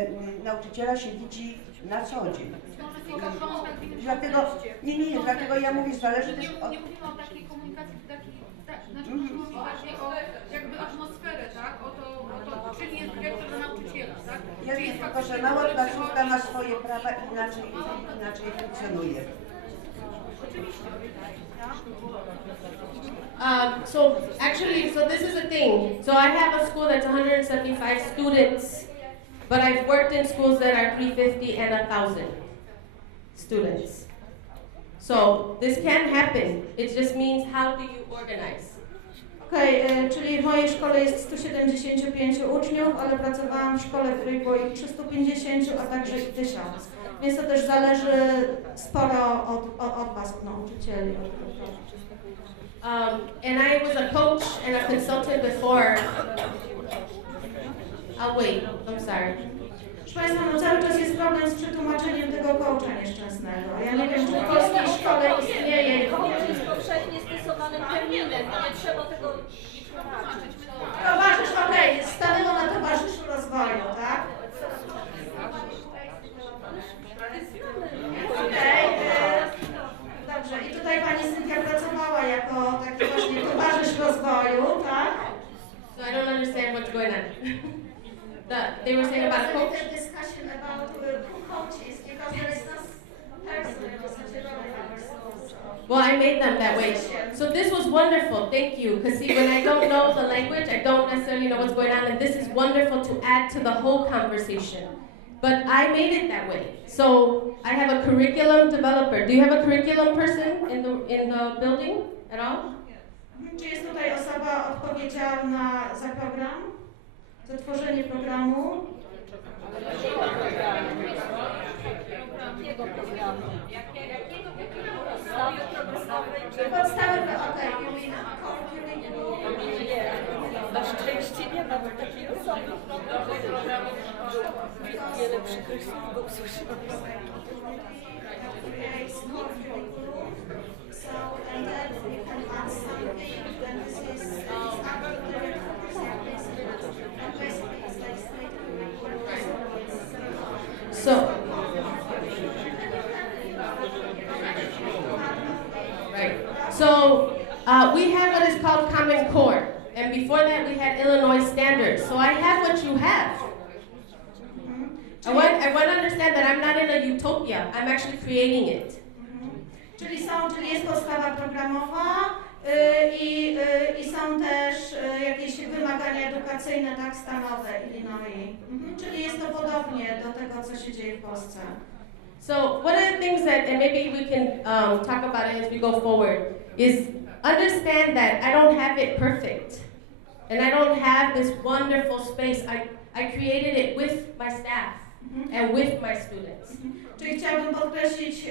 nauczyciela się widzi na co dzień. Dlatego ja mówię, zależy też od... Nie mówimy o takiej komunikacji, znaczy mówimy bardziej o jakby atmosferę, tak? O to, czym jest dyrektor dla nauczyciela, tak? Ja wiem tylko, że mała placówka ma swoje prawa i inaczej funkcjonuje. Oczywiście. So this is the thing. So I have a school that's 175 students, but I've worked in schools that are 350 and 1,000 students. So this can happen. It just means how do you organize? Czyli w mojej szkole jest 175 uczniów, ale pracowałam w szkole, w której było ich 350, a także i 1000. Więc to też zależy sporo od Was, od nauczycieli. And I was a coach and a consultant before. I'll wait. I'm sorry. Proszę Państwa, no cały czas jest problem z przetłumaczeniem tego coacha nieszczęsnego. Ja nie wiem, czy w polskiej szkole istnieje. Coach jest powszechnie stosowanym terminem, nie trzeba tego tłumaczyć. Towarzysz, okej, stanęło na towarzyszu rozwoju, tak? Dobrze, i tutaj pani Cynthia pracowała jako taki właśnie towarzysz rozwoju, tak? So I don't understand what's going on. They were saying about coach. A discussion about who coaches because there is no person in such a role in our schools. Well, I made them that way. So this was wonderful. Thank you. Because see, when I don't know the language, I don't necessarily know what's going on, and this is wonderful to add to the whole conversation. But I made it that way. So I have a curriculum developer. Do you have a curriculum person in the building at all? Czy jest tutaj osoba odpowiedzialna za program? Za tworzenie programu? Jakiego programu? Podstawy, okej, curriculum. Nie, na szczęście nie ma takiej osoby. Wiele przykrych słów go usłyszałam. So, and then you can add something, then this is after the basically it's like straight So, right. So we have what is called Common Core, and before that we had Illinois standards. So I have what you have. I want to understand that I'm not in a utopia. I'm actually creating it. Czyli jest podstawa programowa i są też jakieś wymagania edukacyjne, tak, stanowe Illinois. Czyli jest to podobnie do tego, co się dzieje w Polsce. So one of the things that, and maybe we can talk about it as we go forward, is understand that I don't have it perfect. And I don't have this wonderful space. I created it with my staff and with my students. Czyli chciałabym podkreślić,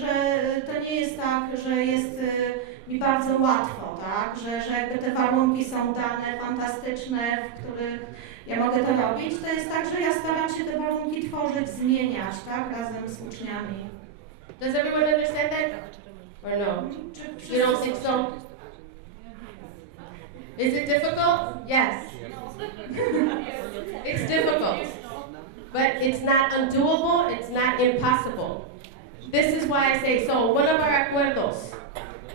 że to nie jest tak, że jest mi bardzo łatwo, tak? Że jakby te warunki są dane, fantastyczne, w których ja mogę to robić. To jest tak, że ja staram się te warunki tworzyć, zmieniać, tak? Razem z uczniami. Does everyone understand that? Or no? You don't think so? Is it difficult? Yes. It's difficult. But it's not undoable, it's not impossible. This is why I say, so one of our acuerdos.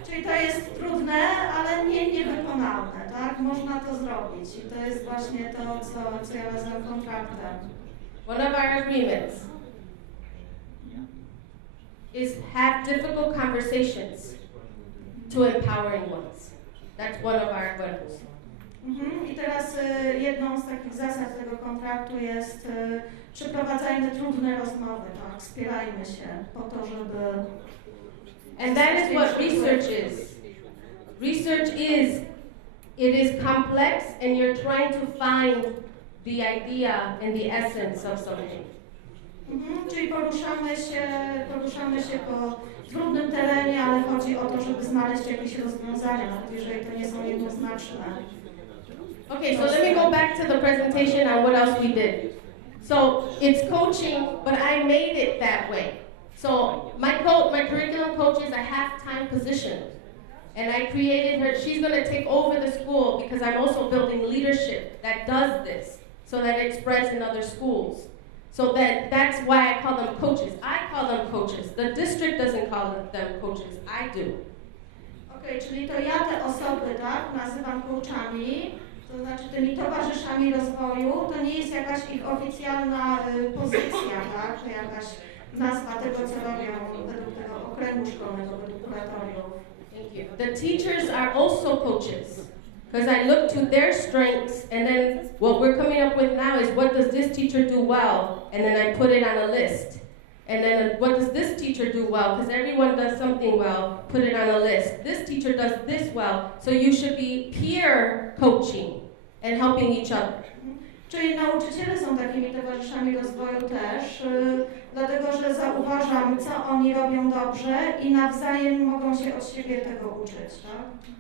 Czyli to jest trudne, ale niewykonalne, tak? Można to zrobić i to jest właśnie to, co ja nazywam kontraktem. One of our agreements is have difficult conversations to empowering ones. That's one of our acuerdos. I teraz jedną z takich zasad tego kontraktu jest przeprowadzajmy trudne rozmowy, tak? Wspierajmy się po to, żeby... And that is what research is. Research is, it is complex and you're trying to find the idea and the essence of something. Czyli poruszamy się po trudnym terenie, ale chodzi o to, żeby znaleźć jakieś rozwiązania, nawet jeżeli to nie są jednoznaczne. Okay, so let me go back to the presentation on what else we did. So it's coaching, but I made it that way. So my curriculum coach is a half-time position. And I created her, she's gonna take over the school because I'm also building leadership that does this so that it spreads in other schools. So that's why I call them coaches. I call them coaches. The district doesn't call them coaches, I do. Okay, czyli to ja te osoby, tak, nazywam coachami. To znaczy tymi towarzyszami rozwoju, to nie jest jakaś ich oficjalna pozycja, tak? Czy jakaś nazwa tego, co robią według tego okręgu szkolnego, według kuratoriów. Thank you. The teachers are also coaches. Because I look to their strengths, and then what we're coming up with now is what does this teacher do well, and then I put it on a list. And then what does this teacher do well, because everyone does something well, put it on a list. This teacher does this well, so you should be peer coaching and helping each other. Czyli nauczyciele są takimi towarzyszami rozwoju też, dlatego że zauważam, co oni robią dobrze i nawzajem mogą się od siebie tego uczyć, tak?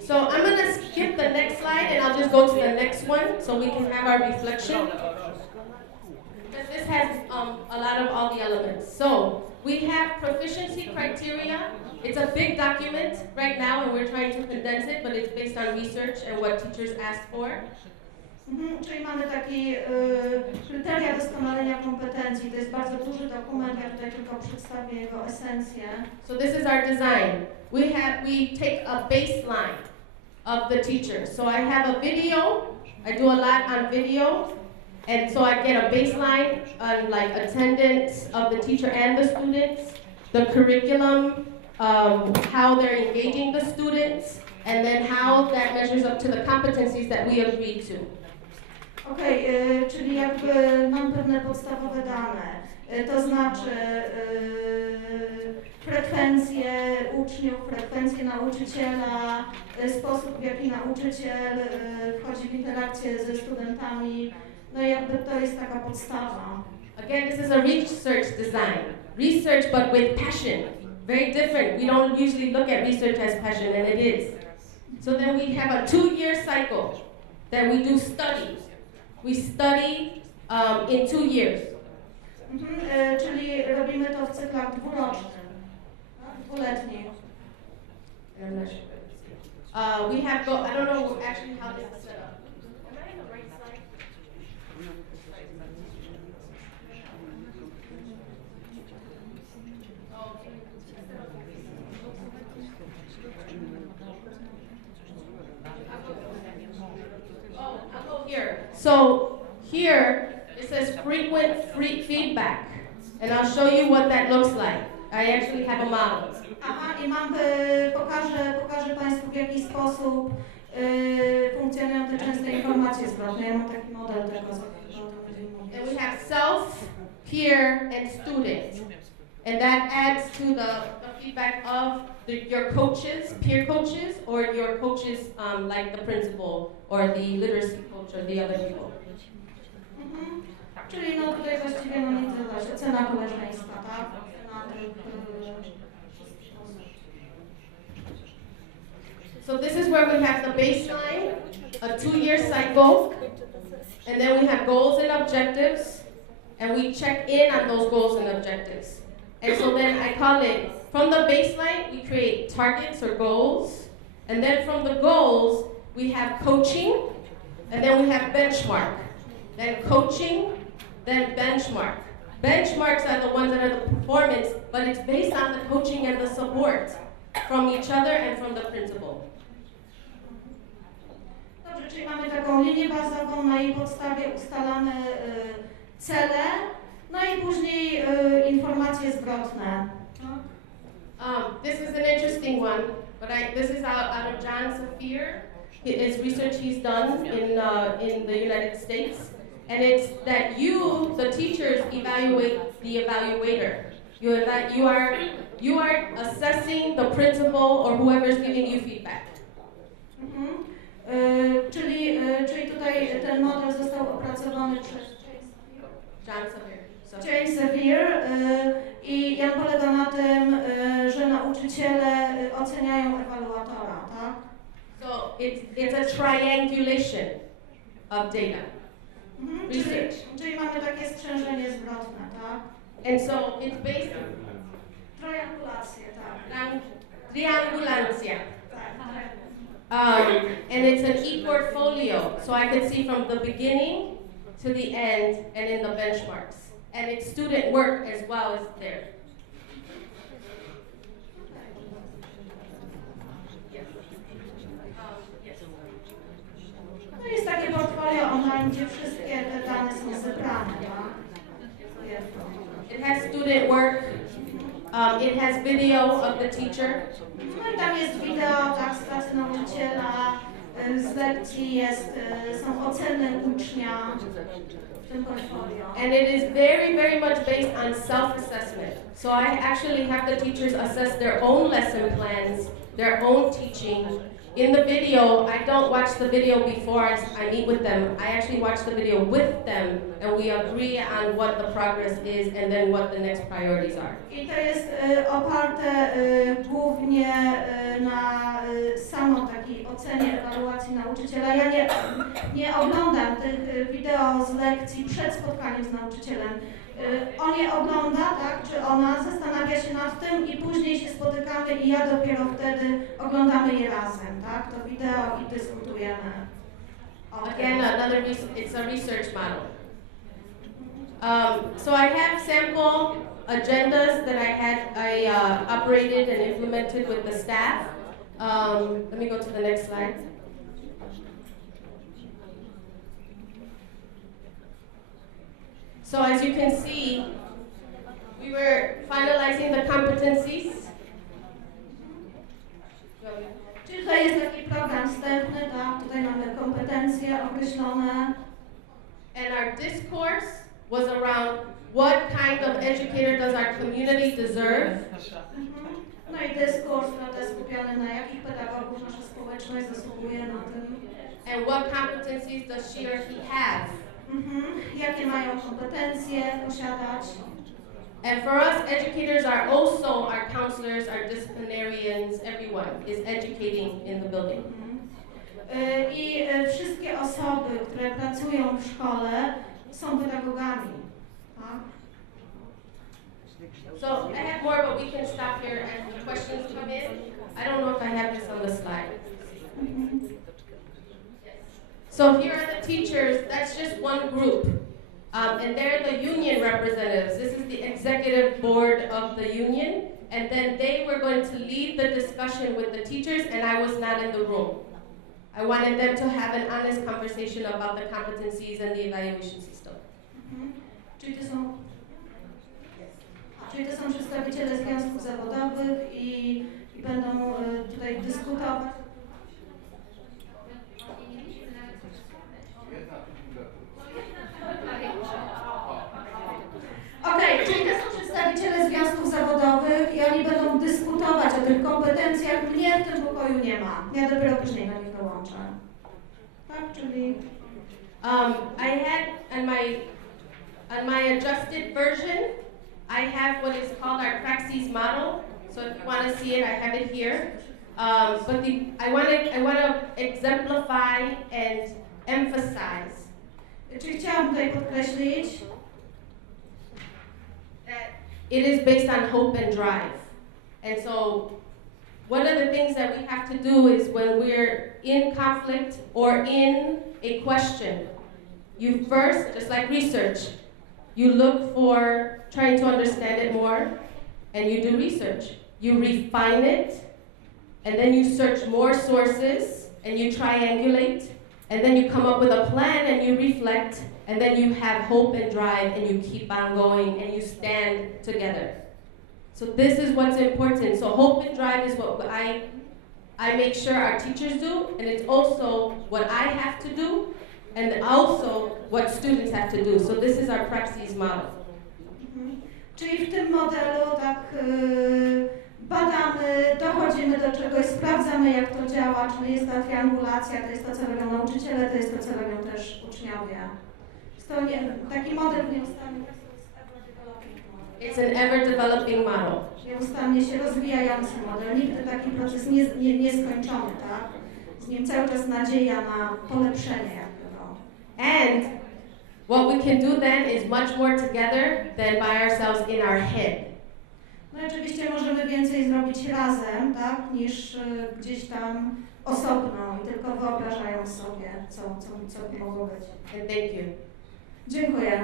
So I'm going to skip the next slide and I'll just go to the next one so we can have our reflection. Because this has a lot of all the elements. So we have proficiency criteria. It's a big document right now and we're trying to condense it, but it's based on research and what teachers asked for. Czyli mamy takie kryteria doskonalenia kompetencji. To jest bardzo duży dokument, ja tutaj tylko przedstawię jego esencję. So this is our design. We take a baseline of the teacher. So I have a video. I do a lot on video. And so I get a baseline on like attendance of the teacher and the students, the curriculum, how they're engaging the students, and then how that measures up to the competencies that we agreed to. Okej, czyli jakby mam pewne podstawowe dane, to znaczy frekwencje uczniów, frekwencje nauczyciela, sposób w jaki nauczyciel wchodzi w interakcję ze studentami, no i jakby to jest taka podstawa. Again, this is a research design. Research but with passion. Very different. We don't usually look at research as passion, and it is. So then we have a 2-year cycle that we do studies. We study in 2 years. Czyli robimy to w cyklach dwurocznych, dwuletnich. We have I don't know actually how this is set up. Am I in the right slide? I'll go here. So here it says frequent feedback, and I'll show you what that looks like. I actually have a model. Aha, i pokażę Państwu, w jaki sposób funkcjonują te częste informacje zwrotne. Ja mam taki model tego, co będziemy mówić. And we have self, peer, and student. And that adds to the feedback of your coaches, peer coaches, or your coaches like the principal or the literacy coach or the other people. Czyli no tutaj właściwie no nie tyle, ocena koleżeństwa, tak? So this is where we have the baseline, a 2-year cycle, and then we have goals and objectives, and we check in on those goals and objectives. And so then I call it, from the baseline, we create targets or goals, and then from the goals, we have coaching, and then we have benchmark. Then coaching, then benchmark. Benchmarks are the ones that are the performance, but it's based on the coaching and the support from each other and from the principal. Dobrze, czyli mamy taką linię bazową, na jej podstawie ustalamy cele, no i później informacje zwrotne. This is an interesting one, but this is out of John Saphir. It's research he's done in the United States. And it's that you, the teachers, evaluate the evaluator. You are assessing the principal or whoever's giving you feedback. Czyli tutaj ten model został opracowany przez James Saphir i on polega na tym, że nauczyciele oceniają ewaluatora, tak? So it's a triangulation of data. Czyli mamy takie sprzężenie zwrotne, tak? And so it's based on triangulację, tak. Triangulacja. And it's an e-portfolio, so I can see from the beginning to the end and in the benchmarks. And it's student work as well as there. To jest takie portfolio online, gdzie wszystkie te dane są zebrane, tak? It has student work, It has video of the teacher. No i tam jest wideo, tak, z pracy nauczyciela, z lekcji są oceny ucznia w tym portfolio. And it is very, very much based on self-assessment. So I actually have the teachers assess their own lesson plans, their own teaching. In the video, I don't watch the video before I meet with them. I actually watch the video with them, and we agree on what the progress is and then what the next priorities are. I to jest oparte głównie na samą takiej ocenie ewaluacji nauczyciela. Ja nie oglądam tych wideo z lekcji przed spotkaniem z nauczycielem. On je ogląda, tak, czy ona zastanawia się nad tym i później się spotykamy i ja dopiero wtedy oglądamy je razem, tak, to wideo i dyskutujemy. Again, it's a research model. So I have sample agendas that I operated and implemented with the staff. Let me go to the next slide. So as you can see, we were finalizing the competencies. Czyli tutaj jest taki program wstępny, tak? Tutaj mamy kompetencje określone. And our discourse was around what kind of educator does our community deserve? No i dyskurs, prawda, skupiony na jakich pedagogów nasza społeczność zasługuje na tym. And what competencies does she or he have? Jakie mają kompetencje posiadać? And for us, educators are also our counselors, our disciplinarians, everyone is educating in the building. I wszystkie osoby, które pracują w szkole, są pedagogami. Tak? So I have more, but we can stop here as the questions come in. I don't know if I have this on the slide. So here are the teachers, that's just one group. And they're the union representatives. This is the executive board of the union. And then they were going to lead the discussion with the teachers, and I was not in the room. I wanted them to have an honest conversation about the competencies and the evaluation system. Czyli to są przedstawiciele związków zawodowych i będą tutaj dyskutować. Okej, czyli to są przedstawiciele związków zawodowych i oni będą dyskutować o tych kompetencjach. Mnie w tym pokoju nie ma. Ja dopiero później na nich dołączę. Tak, czyli... I had on my adjusted version, I have what is called our praxis model. So if you want to see it, I have it here. But I want to exemplify and emphasize. Czyli chciałam tutaj podkreślić, that it is based on hope and drive. And so one of the things that we have to do is when we're in conflict or in a question, you first, just like research, you look for trying to understand it more, and you do research. You refine it, and then you search more sources, and you triangulate, and then you come up with a plan, and you reflect, and then you have hope and drive, and you keep on going, and you stand together. So this is what's important. So hope and drive is what I make sure our teachers do, and it's also what I have to do, and also what students have to do. So this is our praxis model. Czyli w tym modelu tak badamy, dochodzimy do czegoś, sprawdzamy jak to działa, czyli jest ta triangulacja, to jest to, co robią nauczyciele, to jest to, co robią też uczniowie. Taki model nieustannie. It's an ever developing model. Nieustannie się rozwijający model, nigdy taki proces nieskończony, tak? Z nim cały czas nadzieja na polepszenie jakby. And what we can do then is much more together than by ourselves in our head. No i oczywiście możemy więcej zrobić razem, tak, niż gdzieś tam osobno i tylko wyobrażając sobie, co mogło być. And thank you. Dziękuję.